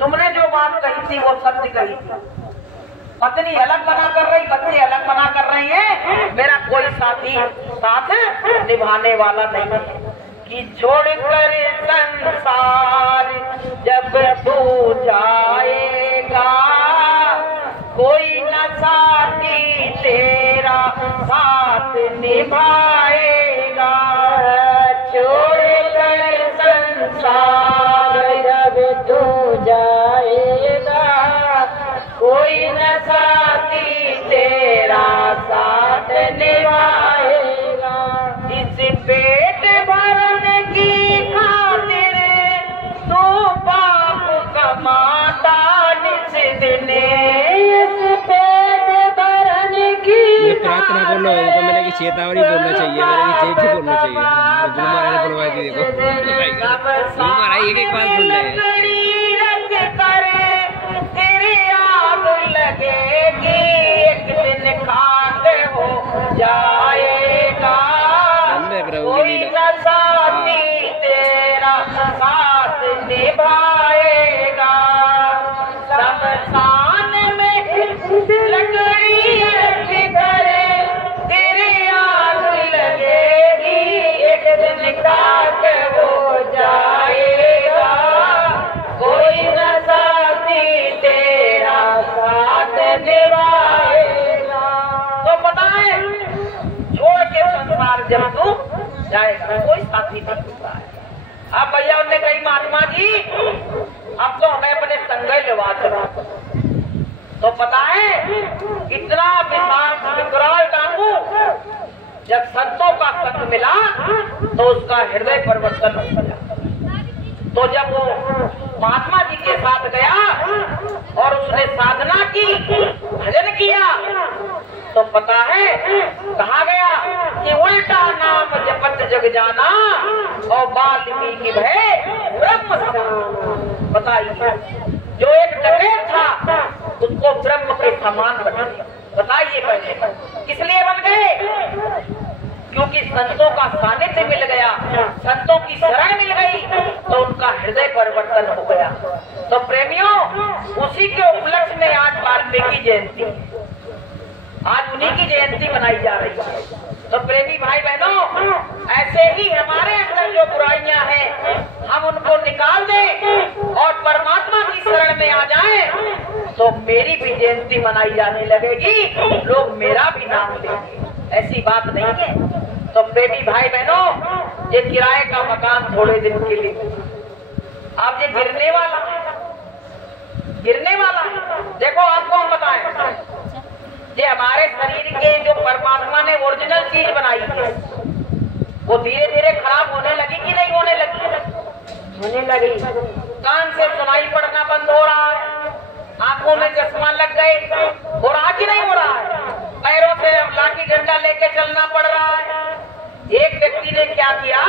तुमने जो बात कही थी वो सत्य कही थी, पत्नी अलग मना कर रही, बच्चे अलग मना कर रहे हैं, मेरा कोई साथी साथ निभाने वाला नहीं है कि छोड़कर संसार जब तू जाएगा कोई न साथी तेरा साथ निभाएगा। छोड़कर संसार जब तू जाएगा कोई न साथी तेरा साथ निभाएगा। इस पेट भरने की खातिर तू पाप कमाता निस दिन, इस पेट भरने की प्रार्थना बोलो, इनको मैंने की चेतावनी बोलना चाहिए, मैंने की जय जय बोलना चाहिए। गुरु महाराज ने बोलवाई थी, देखो गुरु महाराज एक बात बोल रहे हैं। लगेगी एक दिन खाक हो जाएगा कोई न साथी तेरा साथ निभाएगा। शमशान में लकड़ी करे तेरी आग लगेगी एक दिन खाक हो जाएगा कोई न साथी तेरा साथ निभाएगा। तो पता है छोड़ के संसार जब तू जाएगा कोई साथी नहीं होता है। अब भैया उन्होंने कही महात्मा जी अब तो हमें अपने संग लेवा चला। तो पता है इतना विकराल डाकू जब संतों का संग मिला तो उसका हृदय परिवर्तन हो गया। तो जब वो महात्मा जी के साथ गया और उसने साधना की, भजन किया, तो पता है कहा गया कि उल्टा नाम जपत जग जाना और वाल्मीकि भय ब्रह्म समान। बताइए जो एक डकैत था उसको ब्रह्म के समान बना दिया। बताइए पहले किस लिए बन गए? क्योंकि संतों का सानिध्य मिल गया, संतों की शरण मिल गई तो उनका हृदय परिवर्तन हो गया। तो प्रेमियों उसी के उपलक्ष्य में आज वाल्मीकि जयंती, आज उन्हीं की जयंती मनाई जा रही है। तो प्रेमी भाई बहनों ऐसे ही हमारे अंदर जो बुराइयां हैं हम उनको निकाल दें और परमात्मा की शरण में आ जाएं तो मेरी भी जयंती मनाई जाने लगेगी, लोग मेरा भी नाम लेंगे। ऐसी बात नहीं है। तो प्रेमी भाई बहनों ये किराए का मकान थोड़े दिन के लिए, अब ये गिरने वाला है, गिरने वाला है। देखो आपको हम बताएं ये हमारे शरीर के जो परमात्मा ने ओरिजिनल चीज बनाई है वो धीरे धीरे खराब होने लगी कि नहीं होने लगी? होने लगी। कान से सुनाई पड़ना बंद हो रहा है, आंखों में चश्मा लग गए, हो रहा कि नहीं हो रहा है? पैरों से लाठी डंडा लेके चलना पड़ रहा है। एक व्यक्ति ने क्या किया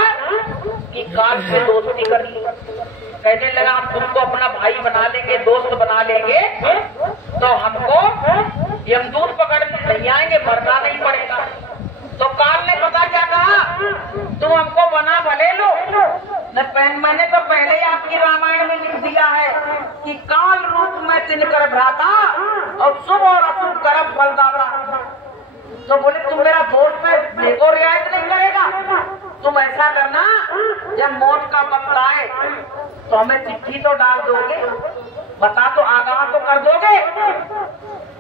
कि कान से दोस्ती कर ली, कहने लगा हम तुमको अपना भाई बना लेंगे, दोस्त बना लेंगे तो हमको यमदूत पकड़ने नहीं आएंगे, मरना नहीं पड़ेगा। तो काल ने पता क्या कहा, तुम हमको बना भले लो मैंने तो पहले ही आपकी रामायण में लिख दिया है कि काल रूप में तिनकर भ्राता और शुभ और अशुभ कर्म फलदाता। तो बोले तुम मेरा दोस्त है, मेरे को रियायत नहीं करेगा, तुम ऐसा करना जब मौत का वक्त आए तो हमें चिट्ठी तो डाल दोगे, बता तो आगाह तो कर दोगे।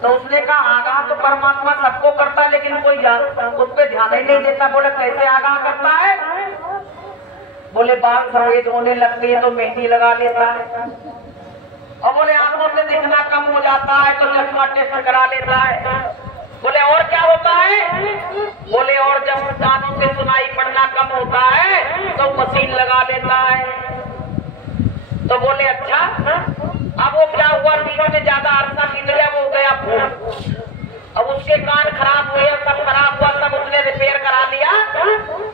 तो उसने कहा आगाह तो परमात्मा सबको करता लेकिन कोई उस पर ध्यान ही नहीं देता। बोले कैसे आगाह करता है? बोले बाल सफेद होने लगती है तो मेहंदी लगा लेता है, और बोले आंखों से दिखना कम हो जाता है तो चश्मा टेस्ट करा लेता है। बोले और क्या होता है? बोले और जब कानों से सुनाई पड़ना कम होता है तो मशीन लगा लेता है। तो बोले अच्छा, अब वो क्या हुआ, टीवी में ज्यादा अरसा बीत गया, वो गया भूल। अब उसके कान खराब हुए, सब खराब हुआ, सब उसने रिपेयर करा लिया,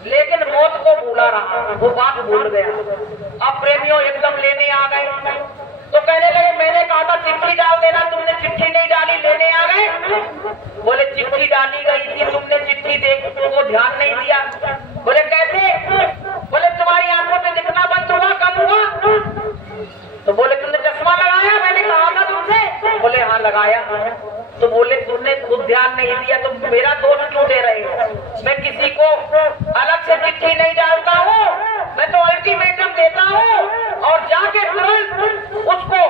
लेकिन मौत को भूला रहा, वो बात भूल गया। अब प्रेमियों एकदम लेने आ गए तो कहने लगे मैंने कहा था चिट्ठी डाल देना, तुमने चिट्ठी नहीं डाली, लेने आ गए। बोले चिट्ठी डाली गई थी, तुमने चिट्ठी देख वो ध्यान नहीं दिया। बोले कैसे? बोले तुम्हारी आंखों से दिखना बंद हुआ, कम हुआ। तो बोले तुमने चश्मा लगाया, मैंने कहा था तुमसे। बोले हाँ लगाया तो बोले तुमने खुद ध्यान नहीं दिया तो मेरा दोष क्यों दे रहे हो? मैं किसी को अलग से चिट्ठी नहीं डालता हूँ, मैं तो अल्टीमेटम देता हूँ और जाके तुरंत उसको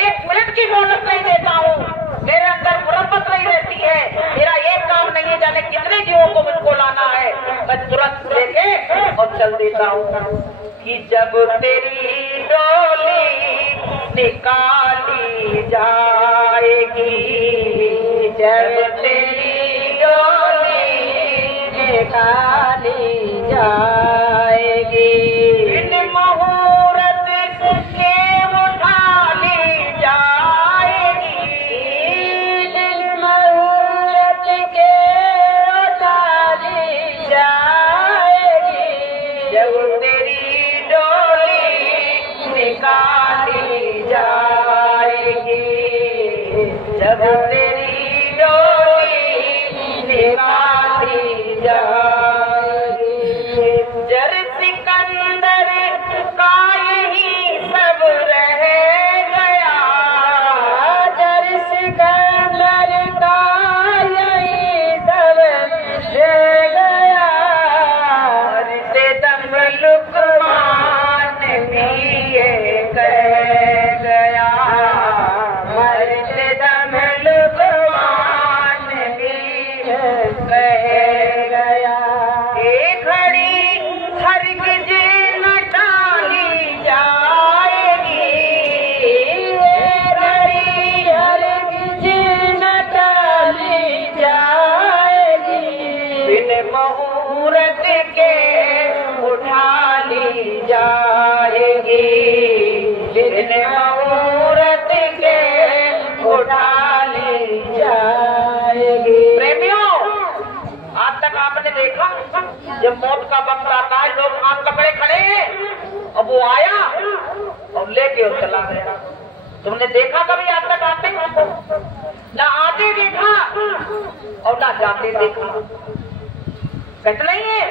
1 मिनट की मोहलत नहीं देता हूँ। मेरे अंदर मुरब्बत नहीं रहती है, मेरा एक काम नहीं है, जाने कितने जीवों को मुझको लाना है, मैं तुरंत लेके और चल देता हूँ। कि जब तेरी डोली निकाली जाएगी, जब तेरी डोली निकाली जाएगी, इन मुहूर्त के उठा ली जाएगी, इन मुहूर्त के उठा ली जाएगी, जब तेरी डोली निकाली जाएगी, जब तेरी डोली निकाली जाएगी। जर सिकंदर का यही सब रह गया, जर सिकंदर का यही सब रह गया, मरते दम लुकमान भी ये कह गया, मरते दम लुकमान भी ये कह गया। एक घड़ी हरगिज न टाली जाएगी, एक घड़ी हरगिज न टाली जाएगी, बिन मुहूर्त के उठा ली जाएगी, बिन मुहूर्त के उठा ली जाएगी। प्रेमियों, आज तक आपने देखा जब मौत का वक्त आता है लोग आम कपड़े खड़े हैं, अब वो आया और लेके और चला गया। तुमने देखा कभी आज तक आते? ना आते देखा और ना जाते देखा। कहते नहीं है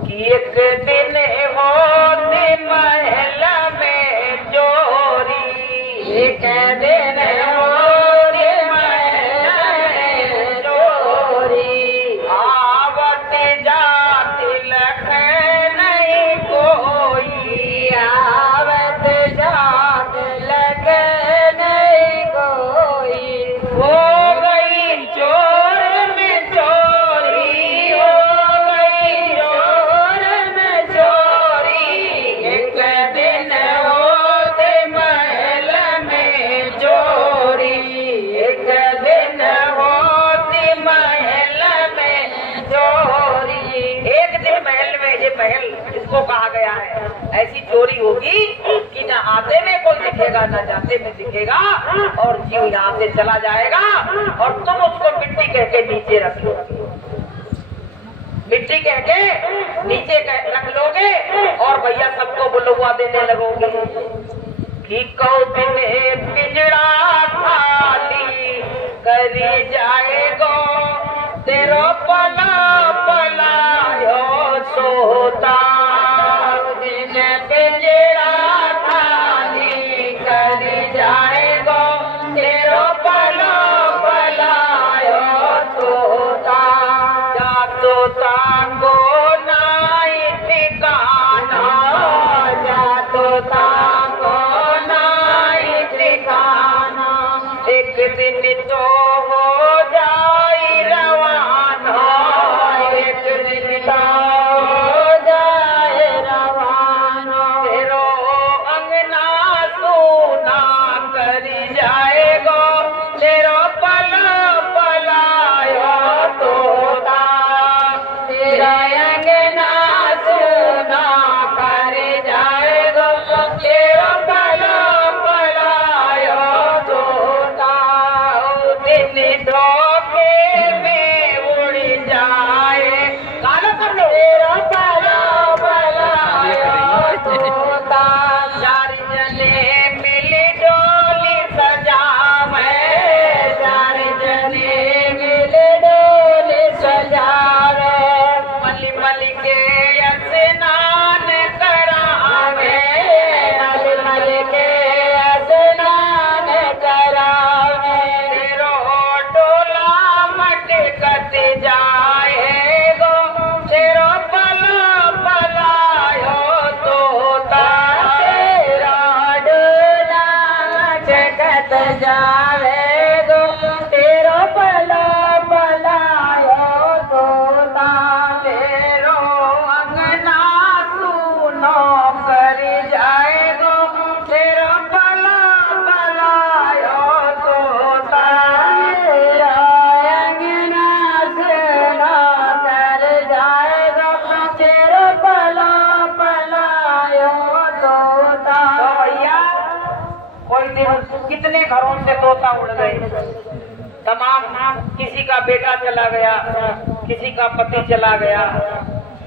कि एक दिन होते महल में चोरी, एक दिन होते महल में चोरी, आवत जात लख नहीं कोई, आवत जात लख नहीं कोई, हो गई चोर में चोरी, हो गई चोर में चोरी, एक दिन होते महल में चोरी, एक दिन होती महल में चोरी। एक दिन महल में, ये महल इसको कहा गया है, ऐसी चोरी होगी कि न आते में कोई दिखेगा न जाते में दिखेगा, और जीव यहाँ से चला जाएगा और तुम उसको मिट्टी कह के नीचे रखो, मिट्टी कह के नीचे रख लोगे और भैया सबको बुलवा देने लगोगे कि कौ दिन पिंजड़ा खाली करी जाएगो, तेरो पला पलायो सोता, दिन पिंजड़ा खाली करी जाएगो, तेरो पला पलायो सोता, जातो तांगो नाई ठिकाना, जातो तांगो नाई ठिकाना, एक दिन तो हो जाई रवाना, एक दिन तो हो जाई कहत जावे गो तेरो भला भलायो तोता तेरो अंगना सुनो कर जाएगो तेरो भला भलायो तोता तेरा अंगना सुनो कर जाएगो तेरो भला भलायो तोता। तो भैया कोई दिन कितने घरों से तोता उड़ गए, तमाम किसी का बेटा चला गया, किसी का पति चला गया,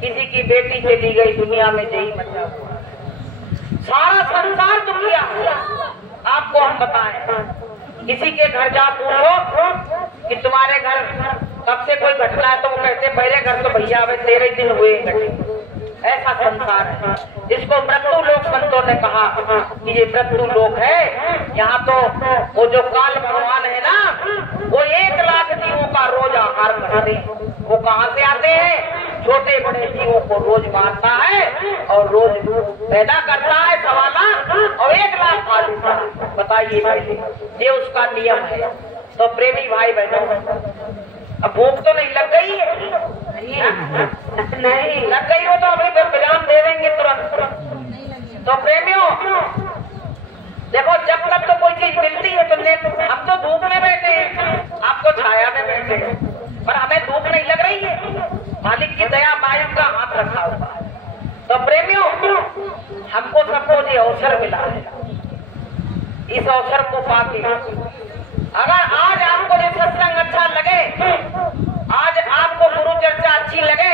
किसी की बेटी चली गई, दुनिया में यही मचा हुआ, सारा संसार दुनिया। आपको हम बताएं, किसी के घर जा पूछो कि तुम्हारे घर कब से कोई घटना है, तो वो कहते मेरे घर तो भैया अब 13 दिन हुए घटे। ऐसा संसार है, इसको मृत्यु लोक संतों ने कहा कि ये मृत्यु लोक है। यहाँ तो वो जो काल भगवान है ना, वो 1 लाख जीवों का रोज आहार करते हैं। वो कहाँ से आते हैं? छोटे बड़े जीवों को रोज मारता है और रोज पैदा करता है 1.25 लाख और 1 लाख खा लेता है। बताइए भाई, ये उसका नियम है। तो प्रेमी भाई बहनों, अब भूख तो नहीं लग गई है? नहीं लग गई हो तो अभी बयान दे देंगे तुरंत। तो प्रेमियों देखो, जब तक तो कोई चीज मिलती है तो हम तो धूप में बैठे हैं, आपको छाया में बैठे हैं, पर हमें धूप नहीं लग रही है। मालिक की दया माया का हाथ रखा हुआ है। तो प्रेमियों, हमको सबको ये अवसर मिला है, इस अवसर को पाके अगर आज आपको ये सत्संग अच्छा लगे, आज आपको गुरु चर्चा अच्छी लगे,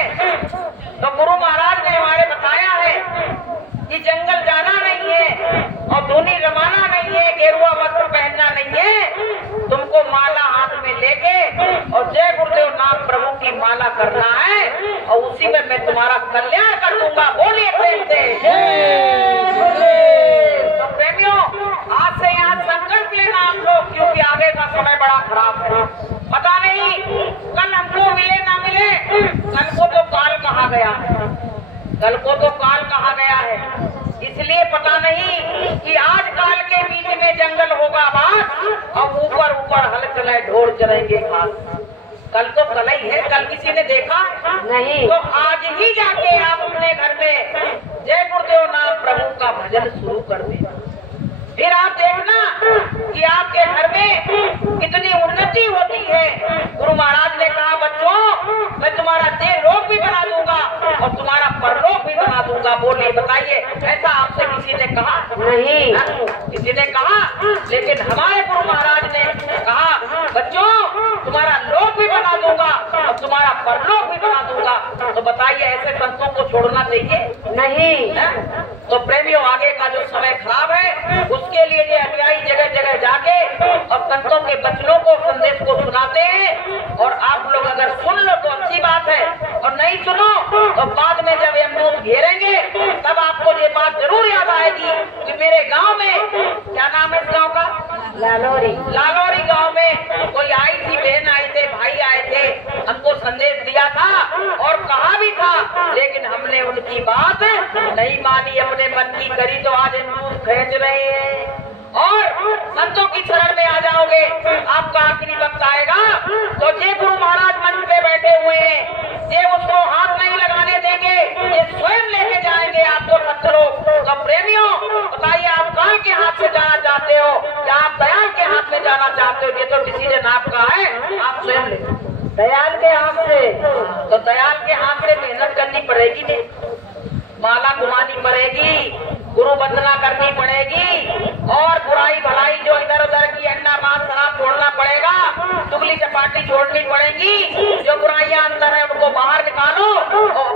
तो गुरु महाराज ने हमारे बताया है कि जंगल जाना नहीं है और धुनी रमाना नहीं है, गेरुआ वस्त्र पहनना नहीं है, तुमको माला हाथ में लेके और जय गुरुदेव नाम प्रभु की माला करना है और उसी में मैं तुम्हारा कल्याण कर दूंगा। बोलिए प्रेम से जय गुरुदेव। तो प्रेमियों, आज से यहाँ संकल्प लेना आप लोग, क्योंकि आगे का समय बड़ा खराब है। पता नहीं कल हमको मिले ना मिले, कल को तो काल कहा गया है, कल को तो काल कहा गया है, इसलिए पता नहीं कि आज काल के बीच में जंगल होगा बात और ऊपर ऊपर हल चले ढोर चलेंगे घास। कल तो कल ही है, कल किसी ने देखा नहीं। तो आज ही जाके आप अपने घर में जय गुरुदेव नाम प्रभु का भजन शुरू कर देना, फिर आप देखना कि आपके घर में कितनी उन्नति होती है। गुरु महाराज ने कहा, बच्चों मैं तुम्हारा देह लोक भी बना दूंगा और तुम्हारा परलोक भी बना दूंगा। बोलिए बताइए, ऐसा आपसे किसी ने कहा? नहीं, किसी ने कहा। लेकिन हमारे गुरु महाराज ने कहा, बच्चों तुम्हारा लोक भी बना दूंगा और तुम्हारा परलोक भी बना दूंगा। तो बताइए, ऐसे संतों को छोड़ना चाहिए? नहीं। तो प्रेमियों, आगे का जो समय खराब है, उसके लिए ये अनुयायी जगह जगह जाके और संतों के बचनों को, संदेश को सुनाते हैं। और आप लोग अगर सुन लो तो अच्छी बात है, और नहीं सुनो तो बाद में जब यमदूत घेरेंगे तब आपको ये बात जरूर याद आएगी कि मेरे गांव में, क्या नाम है इस गांव का? लालोरी। लालोरी गांव में कोई आई थी, बहन आई थे, भाई आए थे, हमको संदेश दिया था और कहा भी था, लेकिन हमने उनकी बात नहीं मानी, अपने मन की करी, तो आज यमदूत खींच रहे हैं। और संतों की शरण में आ जाओगे, आपका आखिरी वक्त आएगा तो ये गुरु महाराज मंच पे बैठे हुए हैं, ये उसको हाथ नहीं लगाने देंगे, ये स्वयं लेके जाएंगे आपको सत्सरो। तो प्रेमियों बताइए, आप काल के हाथ से जाना चाहते हो या आप दयाल के हाथ में जाना चाहते हो? ये तो डिसीजन आपका है, आप स्वयं ले। दयाल के हाथ से, तो दयाल के हाथ से मेहनत करनी पड़ेगी, नहीं माला घुमानी पड़ेगी, गुरु वंदना करनी पड़ेगी और बुराई भलाई जो इधर उधर की अन्ना मांस शराब छोड़ना पड़ेगा, चुगली चपाटी छोड़नी पड़ेगी, जो बुराइयां अंदर है उनको बाहर निकालो और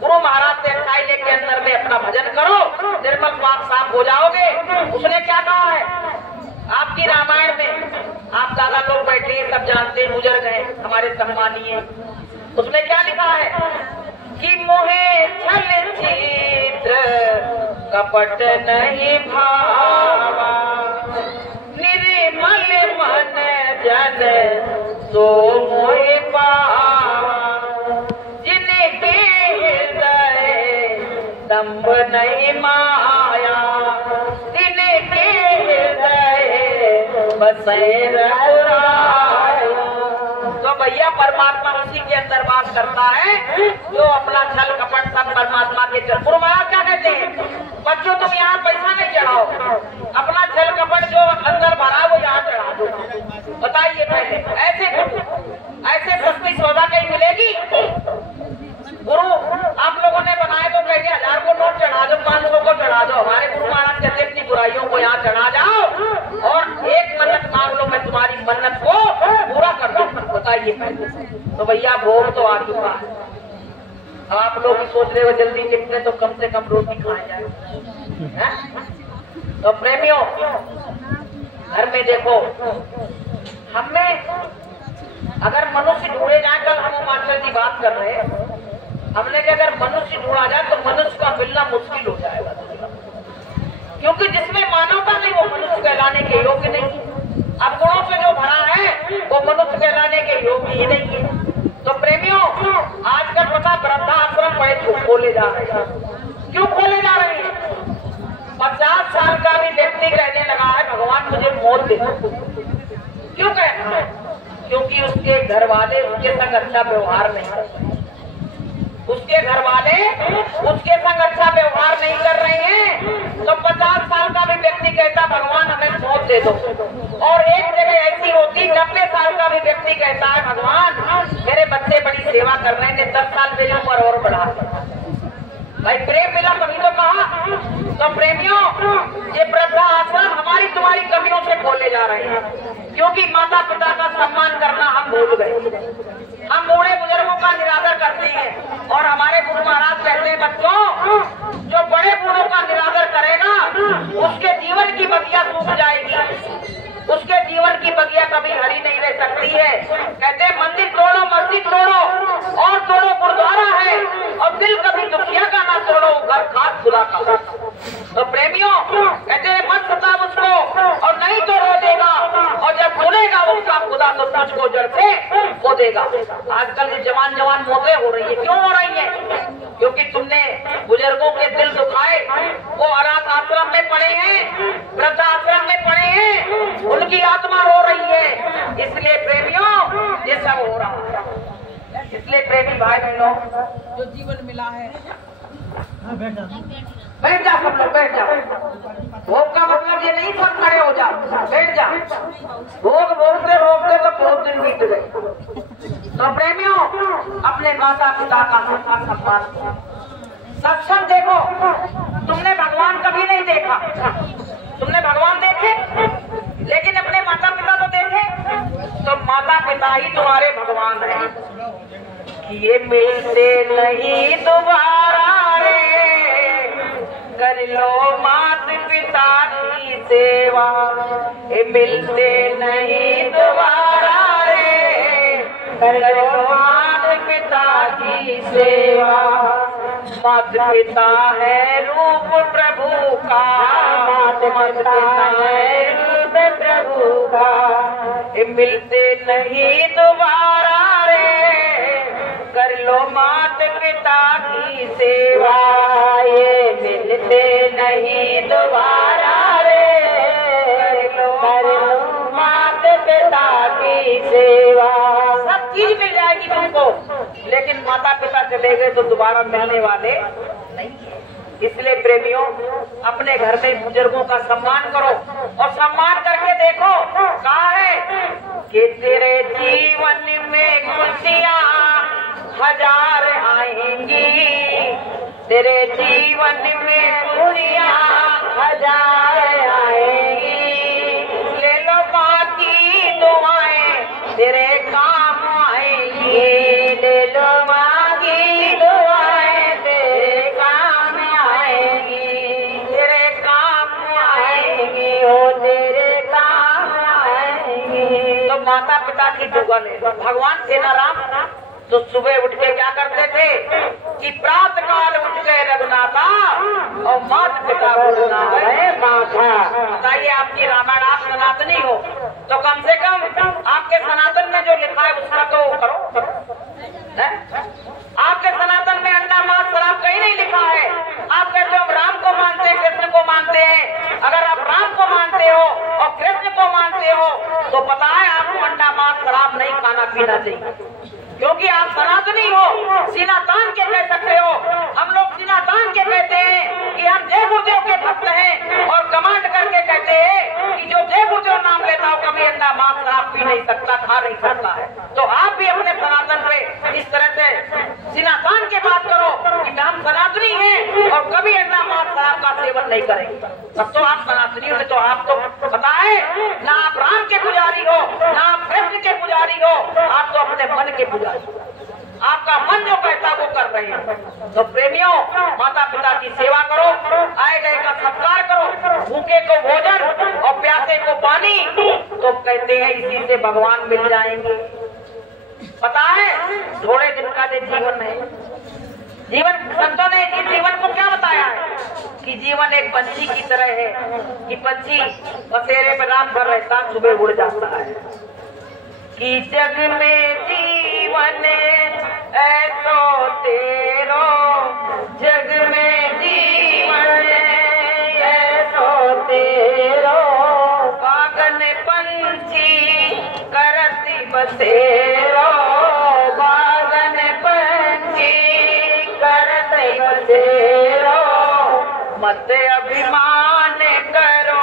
गुरु महाराज से अच्छाई लेके अंदर में अपना भजन करो, निर्मल पाक साफ हो जाओगे। उसने क्या कहा है आपकी रामायण में? आप दादा लोग बैठे सब जानते, बुजुर्ग हैं हमारे सम्मानीय, उसमें क्या लिखा है कि मोहे छल छिद्र कपट नहीं भावा, निर्मल मन जन सो मोहि पावा, जिनके हृदय दम्भ नहीं माया, जिनके हृदय तो भैया परमात्मा उसी के अंदर बात करता है जो अपना छल कपट सब परमात्मा के चल। गुरु महाराज क्या कहते हैं, बच्चों तुम यहाँ पैसा नहीं चढ़ाओ, अपना छल कपट जो अंदर भरा वो यहाँ चढ़ा दो। बताइए पहले ऐसे सस्ती सौदा कहीं मिलेगी? गुरु आप लोगों ने बनाए तो कहेंगे 1000 को नोट चढ़ा दो, 500 को चढ़ा दो। हमारे गुरु महाराज कहते अपनी बुराइयों को यहाँ चढ़ा जाओ और एक मन्नत मांग लो, मैं तुम्हारी मन्नत को पूरा कर दूँ। बताइए पहले तो भैया भोग तो आ चुका है। आप लोग भी सोच रहे हो जल्दी निकले तो कम से कम रोटी खाए जाए। तो प्रेमियों घर में देखो, हमें अगर मनुष्य ढूंढे जाए, कल हम मास्टर जी बात कर रहे हैं, हमने कि अगर मनुष्य ढूंढा जाए तो मनुष्य का मिलना मुश्किल हो जाएगा, क्योंकि जिसमें मानवता नहीं वो मनुष्य कहलाने के योग्य नहीं। अब गुणों से जो भरा है वो मनुष्य कहलाने के योग्य ही नहीं है। तो प्रेमियों आजकल पता वृद्धाश्रम बड़े खोले जा रहे हैं। क्यों खोले जा रहे हैं? 50 साल का भी व्यक्ति कहने लगा है भगवान मुझे मौत दे। क्यों कहना है? क्योंकि उसके घर वाले उसके संग अच्छा व्यवहार नहीं करते, उसके घर वाले उसके संग अच्छा व्यवहार नहीं कर रहे हैं। तो 50 साल का भी व्यक्ति कहता भगवान हमें मौत दे दो, और एक जगह ऐसी होती 90 साल का भी व्यक्ति कहता है भगवान मेरे बच्चे बड़ी सेवा कर रहे हैं, 10 साल मेरी उम्र और बढ़ा। भाई प्रेम मिला कभी तो कहा। तो प्रेमियों ये वृद्धाश्रम हमारी तुम्हारी कमियों से खोले जा रहे हैं, क्योंकि माता पिता का सम्मान करना हम भूल गए। हम बूढ़े बुजुर्गों का निरादर करते हैं, और हमारे गुरु महाराज कहते हैं बच्चों जो बड़े बूढ़ों का निरादर करेगा उसके जीवन की बगिया सूख जाएगी, उसके जीवन की बगिया कभी हरी नहीं रह सकती है। कहते हैं मंदिर तोड़ो मस्जिद तोड़ो और तोड़ो गुरुद्वारा है, और दिल कभी दुखिया का ना तोड़ो घर खास खुदा का। तो प्रेमियों कहते हैं मत सताओ उसको, और नहीं तो रो देगा, और जब बोलेगा उसका खुदा तो तुझको जड़ से खो देगा। आजकल ये जवान मौतें हो रही है। क्यों हो रही है? क्योंकि तुमने बुजुर्गों के दिल दुखाए, वो अनाथ आश्रम में पड़े हैं, वृद्धाश्रम में पड़े हैं, उनकी आत्मा रो रही है। इसलिए प्रेमियों ये सब हो रहा है। इसलिए प्रेमी भाई बहनों जो जीवन मिला है, बैठ जा सब लोग, बैठ जा। भोग का मतलब ये नहीं सब खड़े हो जा, बैठ जा। भोग भोगते भोगते तो बहुत दिन बीत गए। तो प्रेमियों अपने माता पिता का सम्मान। सत्संग देखो, तुमने भगवान कभी नहीं देखा, तुमने भगवान देखे लेकिन अपने माता पिता तो देखे। तो माता पिता ही तुम्हारे भगवान हैं। ये मिलते नहीं दोबारा रे, कर लो माता पिता की सेवा। ये मिलते नहीं दोबारा रे, कर लो माता पिता की सेवा। माता पिता है रूप प्रभु का, माता पिता है रूप प्रभु का। ये मिलते नहीं दोबारा रे, कर लो माता पिता की सेवा। ये मिलते नहीं दोबारा रे, कर लो माता पिता की सेवा। सब चीज मिल जाएगी तुमको, लेकिन माता पिता चले गए तो दोबारा मिलने वाले नहीं है। इसलिए प्रेमियों अपने घर में बुजुर्गों का सम्मान करो, और सम्मान करके देखो कहा है कि तेरे जीवन में खुशियाँ 1000 आएंगी, तेरे जीवन में खुशियाँ 1000 आएंगी। ले लो बाकी दुआएं तेरे काम आएंगी, ले लो बाकी दुआएं तेरे काम आएंगी, तेरे काम आएंगी, ओ तेरे काम आएंगी। तो माता पिता की दुगन है। भगवान थे ना राम, तो सुबह उठ के क्या करते थे कि प्रातः काल उठ गए रघुनाथा, और माता पिता बोलना है माथा। बताइए आपकी रामायण आप सनातनी हो तो कम से कम आपके सनातन में जो लिखा है उसका तो करो। आपके सनातन में अंडा मांस शराब कहीं नहीं लिखा है। आप कहते हो राम को मानते हैं कृष्ण को मानते हैं। अगर आप राम को मानते हो और कृष्ण को मानते हो तो पता है आपको अंडा मांस शराब नहीं खाना पीना चाहिए, क्योंकि आप सनातनी हो। सीना तान के कह सकते हो, हम लोग सीना तान के कहते हैं कि हम जय गुरुदेव के भक्त हैं, और कमांड करके कहते हैं कि जो जय गुरुदेव नाम लेता हो कभी अंडा मांस शराब पी नहीं सकता, खा नहीं सकता है। तो आप भी अपने सनातन पे इस तरह से सीना तान के बात करो कि हम सनातनी हैं और कभी अंडा मांस शराब का सेवन नहीं करेंगे। तब तो आप सनातनी हो, तो आप तो पता है ना आप राम के पुजारी हो ना आप कृष्ण के पुजारी हो, आप तो अपने मन के पुजारी। आपका मन जो कहता वो कर रहे हैं। तो प्रेमियों, माता पिता की सेवा करो, आए गए का सत्कार करो, भूखे को भोजन और प्यासे को पानी, तो कहते हैं इसी से भगवान मिल जाएंगे। पता है थोड़े दिन का जीवन है, जीवन संतों ने इस जीवन को क्या बताया है कि जीवन एक पंछी की तरह है कि पंछी बसेरे में रात भर रहता, सुबह उड़ जाता है। कि जग में जीवन ऐसो तेरो, जग में जीवन ऐसो तेरो, बागन पंछी करती बसेरो, बागन पंछी करती बसेरो, मत अभिमान करो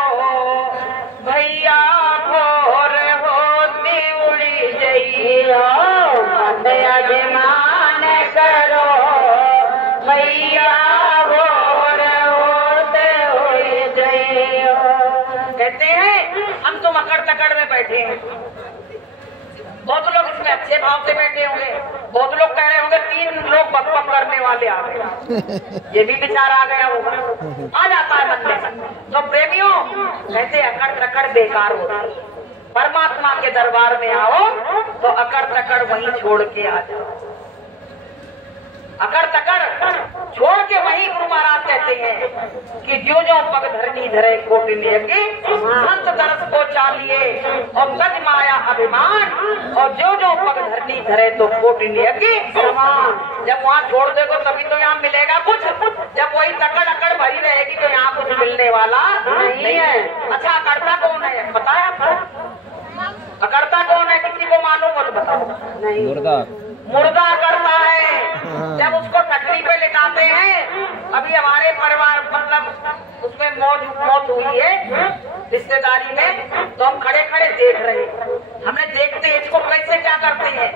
भैया भोर होती उड़ी जइयो, मत अभिमान करो भैया भोर होते उड़ी जइयो। कहते हैं हम तो मकर तकड़ में बैठे हैं, बहुत लोग इसमें अच्छे भाव से बैठे होंगे, बहुत लोग कह रहे होंगे 3 लोग बकबक करने वाले आ गए, ये भी विचार आ गया होगा, आ जाता है मन में। तो प्रेमियों कहते अकड़ तकड़ बेकार होता है, परमात्मा के दरबार में आओ तो अकड़ तकड़ वहीं छोड़ के आ जाओ। अकड़ तकड़ छोड़ के वहीं गुरु महाराज कहते हैं कि जो जो पग धरनी धरे कोटि की, संत दरस को चालिए और गज माया अभिमान, और जो जो पग धरनी धरे तो कोटि की समान। जब वहाँ छोड़ देगो तभी तो यहाँ मिलेगा कुछ, जब वही तकड़ अकड़ भरी रहेगी तो यहाँ कुछ मिलने वाला नहीं है। अच्छा अकड़ता कौन है पता है आपको? अकड़ता कौन है किसी को मालूम हो तो बताओ। नहीं, मुर्दा करता है। जब उसको टकरी पे लिटाते हैं, अभी हमारे परिवार मतलब उसमें मौत हुई है रिश्तेदारी में, तो हम खड़े खड़े देख रहे हैं, हमने देखते हैं इसको कैसे क्या करते हैं।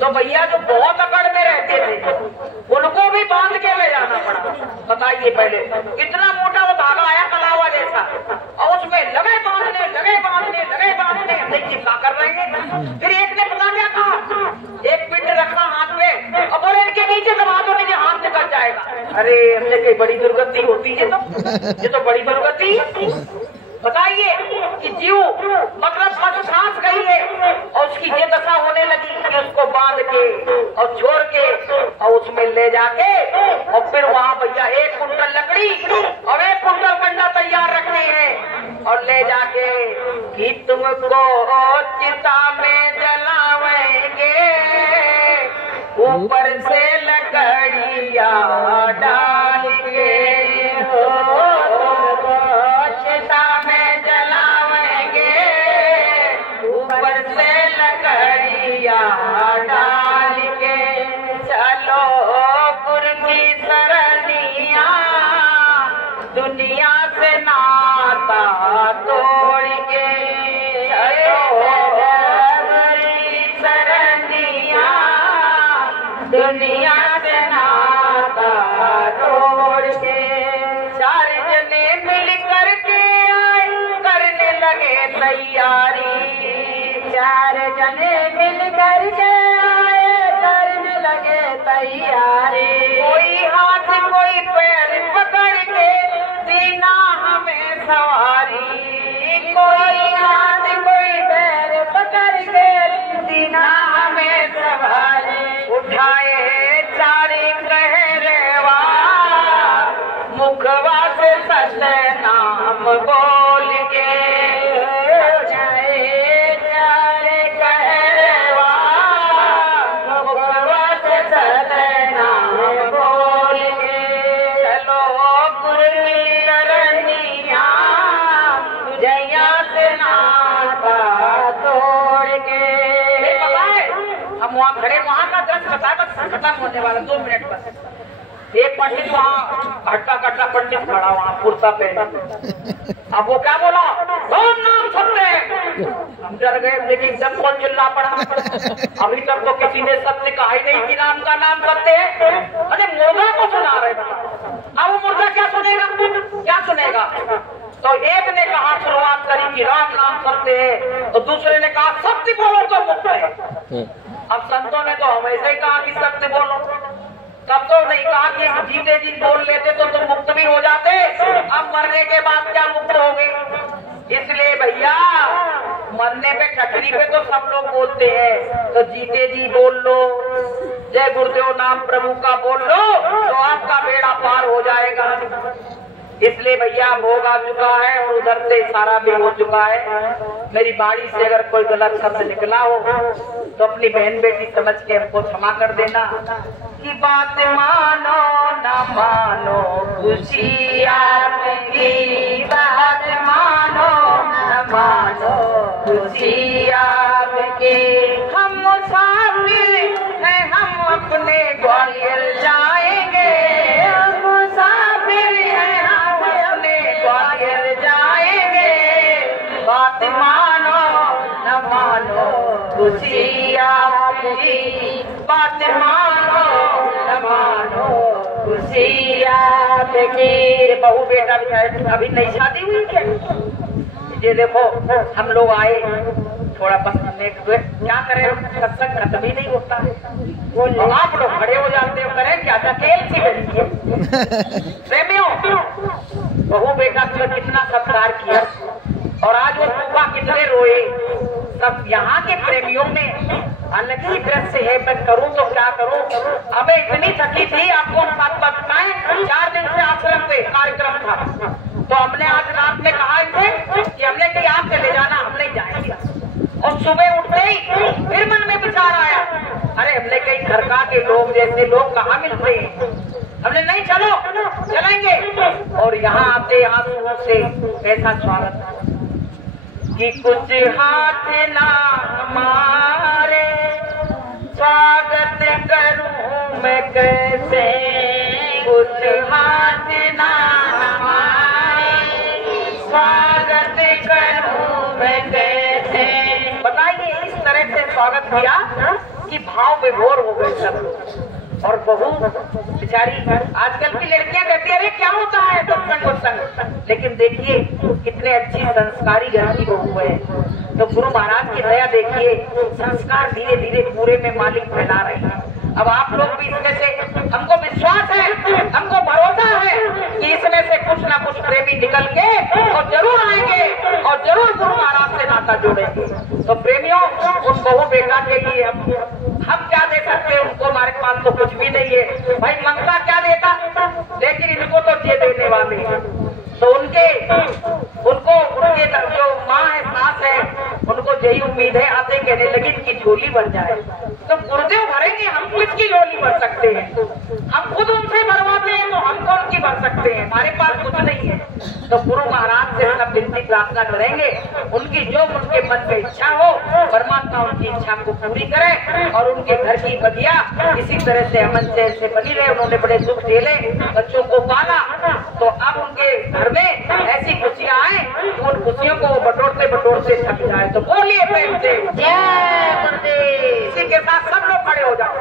तो भैया जो बहुत अकड़ में रहते थे उनको भी बांध के ले जाना पड़ा। बताइए पहले कितना मोटा वो धागा आया कलावा जैसा, और उसमें लगे बांधने लगे बांधने लगे बांधने, देखिए क्या कर रहे हैं। फिर एक ने पता क्या कहा, एक पिंड रखा हाथ में और बोले इनके नीचे दबा दो नहीं हाथ निकल जाएगा। अरे हमने कहीं बड़ी दुर्गति होती है, ये तो बड़ी दुर्गति। बताइए कि जीव मतलब सांस गई है और उसकी ये दशा होने लगी कि उसको बांध के और छोड़ के और उसमें ले जाके और फिर वहाँ भैया 1 कुंटल लकड़ी और 1 कुंटल कंडा तैयार रखते हैं और ले जाके कि तुमको चिता में जलावेंगे, ऊपर से लकड़िया डाल के चिता में जलावेंगे, ऊपर से लकड़िया डाल के। चलो गुरु की सरनिया, दुनिया से नाता तोड़ के, चलो गुरु की सरनिया, दुनिया से नाता तोड़ के। 4 जने मिल करके आए करने लगे तैयारी, 4 जने मिल करके आए करने लगे तैयारी। कोई हाथ कोई पैर पकड़ के दीना हमें सवारी, कोई हाथ कोई पैर पकड़ के दीना हमें सवारी। उठाए 4 कहरेवा, मुखवा से सत नाम बोल के, उठाए 4 कहरेवा, मुखवा से सत नाम बोल के। चलो गुरु की सरनिया, जया से वहाँ खड़े, वहाँ का दृश्य बताया, बस खत्म होने वाला 2 मिनट बस। एक पंडित वहाँ हट्टा कट्टा पंडित खड़ा वहाँ कुर्ता पहन, अब वो क्या बोला, कौन नाम सत्य। हम डर गए, लेकिन एकदम कौन चिल्ला पड़ा। अभी तक तो किसी ने सत्य कहा ही नहीं कि नाम का नाम सत्य है। अरे मुर्गा को सुना रहे, अब वो मुर्गा क्या सुनेगा, क्या सुनेगा। तो एक ने कहा, शुरुआत करी कि राम नाम सत्य है, तो दूसरे ने कहा सत्य बोलो तो मुक्त है। अब संतों ने तो हमेशा ही कहा कि सत्य बोलो, तब तो नहीं कहा कि जीते जी बोल लेते तो तुम मुक्त भी हो जाते, अब मरने के बाद क्या मुक्त हो गए। इसलिए भैया मरने पे कटरी पे तो सब लोग बोलते हैं, तो जीते जी बोल लो, जय गुरुदेव नाम प्रभु का बोल लो, तो आपका बेड़ा पार हो जाएगा। इसलिए भैया भोग आ चुका है और उधर से सारा भी हो चुका है। मेरी बाड़ी से अगर कोई गलत शब्द निकला हो तो अपनी बहन बेटी समझ के हमको क्षमा कर देना। कि बात मानो न मानो खुशी आपकी, बात मानो न मानो खुशी आपकी। हम मुसाफिर हैं, हम अपने ग्वालियर जाएंगे, हम मुसाफिर हैं, हम अपने ग्वालियर जाएंगे। बात मानो न मानो खुशी आपकी, बात मानो न मानो खुशी आपकी। बहू बेटा अभी नई शादी हुई क्या? ये देखो हम लोग आए, थोड़ा बस क्या करें, सत्संग खत्म ही नहीं होता है। आप लोग खड़े हो जाते हो, करें क्या, अकेल सी बनी है। प्रेमियों, बहू बेटा तुमने कितना सत्कार किया और आज वो फूफा कितने रोए। सब यहाँ के प्रेमियों में अलग ही दृश्य है। मैं करूँ तो क्या करूँ, हमें इतनी थकी थी, आपको हम साथ बताएं, 4 दिन से आश्रम पे कार्यक्रम था, तो हमने आज रात में कहा थे कि हमने कहीं आप चले जाना, हम नहीं जाएंगे। और सुबह उठते ही फिर मन में विचार आया, अरे हमने कहीं घर का के लोग जैसे लोग कहाँ मिलते हैं, हमने नहीं चलो चलेंगे। और यहाँ आते यहाँ से ऐसा स्वागत कि कुछ हाथ ना हमारे, स्वागत करूं मैं कैसे, कुछ हाथ ना हमारे, स्वागत करूं मैं कैसे। बताइए, इस तरह से स्वागत किया कि भाव विभोर हो गए सब। और बहू बेचारी, आजकल की लड़कियां कहती है अरे क्या होता है सत्संग उत्संग, लेकिन देखिए कितने अच्छी संस्कारी घर की बहू है। तो गुरु महाराज की दया देखिए, संस्कार धीरे धीरे पूरे में मालिक फैला रहे हैं। अब आप लोग भी इसमें से, हमको विश्वास है, हमको भरोसा है कि इसमें से कुछ ना कुछ प्रेमी निकल के और जरूर आएंगे और जरूर गुरु महाराज से नाता जोड़ेंगे। तो प्रेमियों, उन बहू बेटा के लिए हम क्या दे सकते हैं, उनको हमारे पास तो कुछ भी नहीं है भाई, मंगता क्या देता, लेकिन इनको तो ये देने वाले हैं। तो उनके जो माँ है, सास है, उनको यही उम्मीद है, आते कहने लगी कि झोली भर जाए। तो गुरुदेव भरेंगे, हम किसकी झोली भर सकते हैं, हम खुद उनसे भरवाते हैं, तो हम कौन की भर सकते हैं, हमारे पास कुछ नहीं है। तो गुरु महाराज से सब विनती प्रार्थना करेंगे, उनकी जो उनके मन में इच्छा हो, परमात्मा उनकी इच्छा को पूरी करे और उनके घर की बगिया इसी तरह से अमन चैन से बनी रहे। उन्होंने बड़े दुख झेले, बच्चों को पाला, तो अब उनके घर में ऐसी खुशियां आए, उन खुशियों को बटोरते थक जाए। तो बोलिए प्रेम से जय गुरुदेव। इसी के साथ सब लोग खड़े हो जाओ।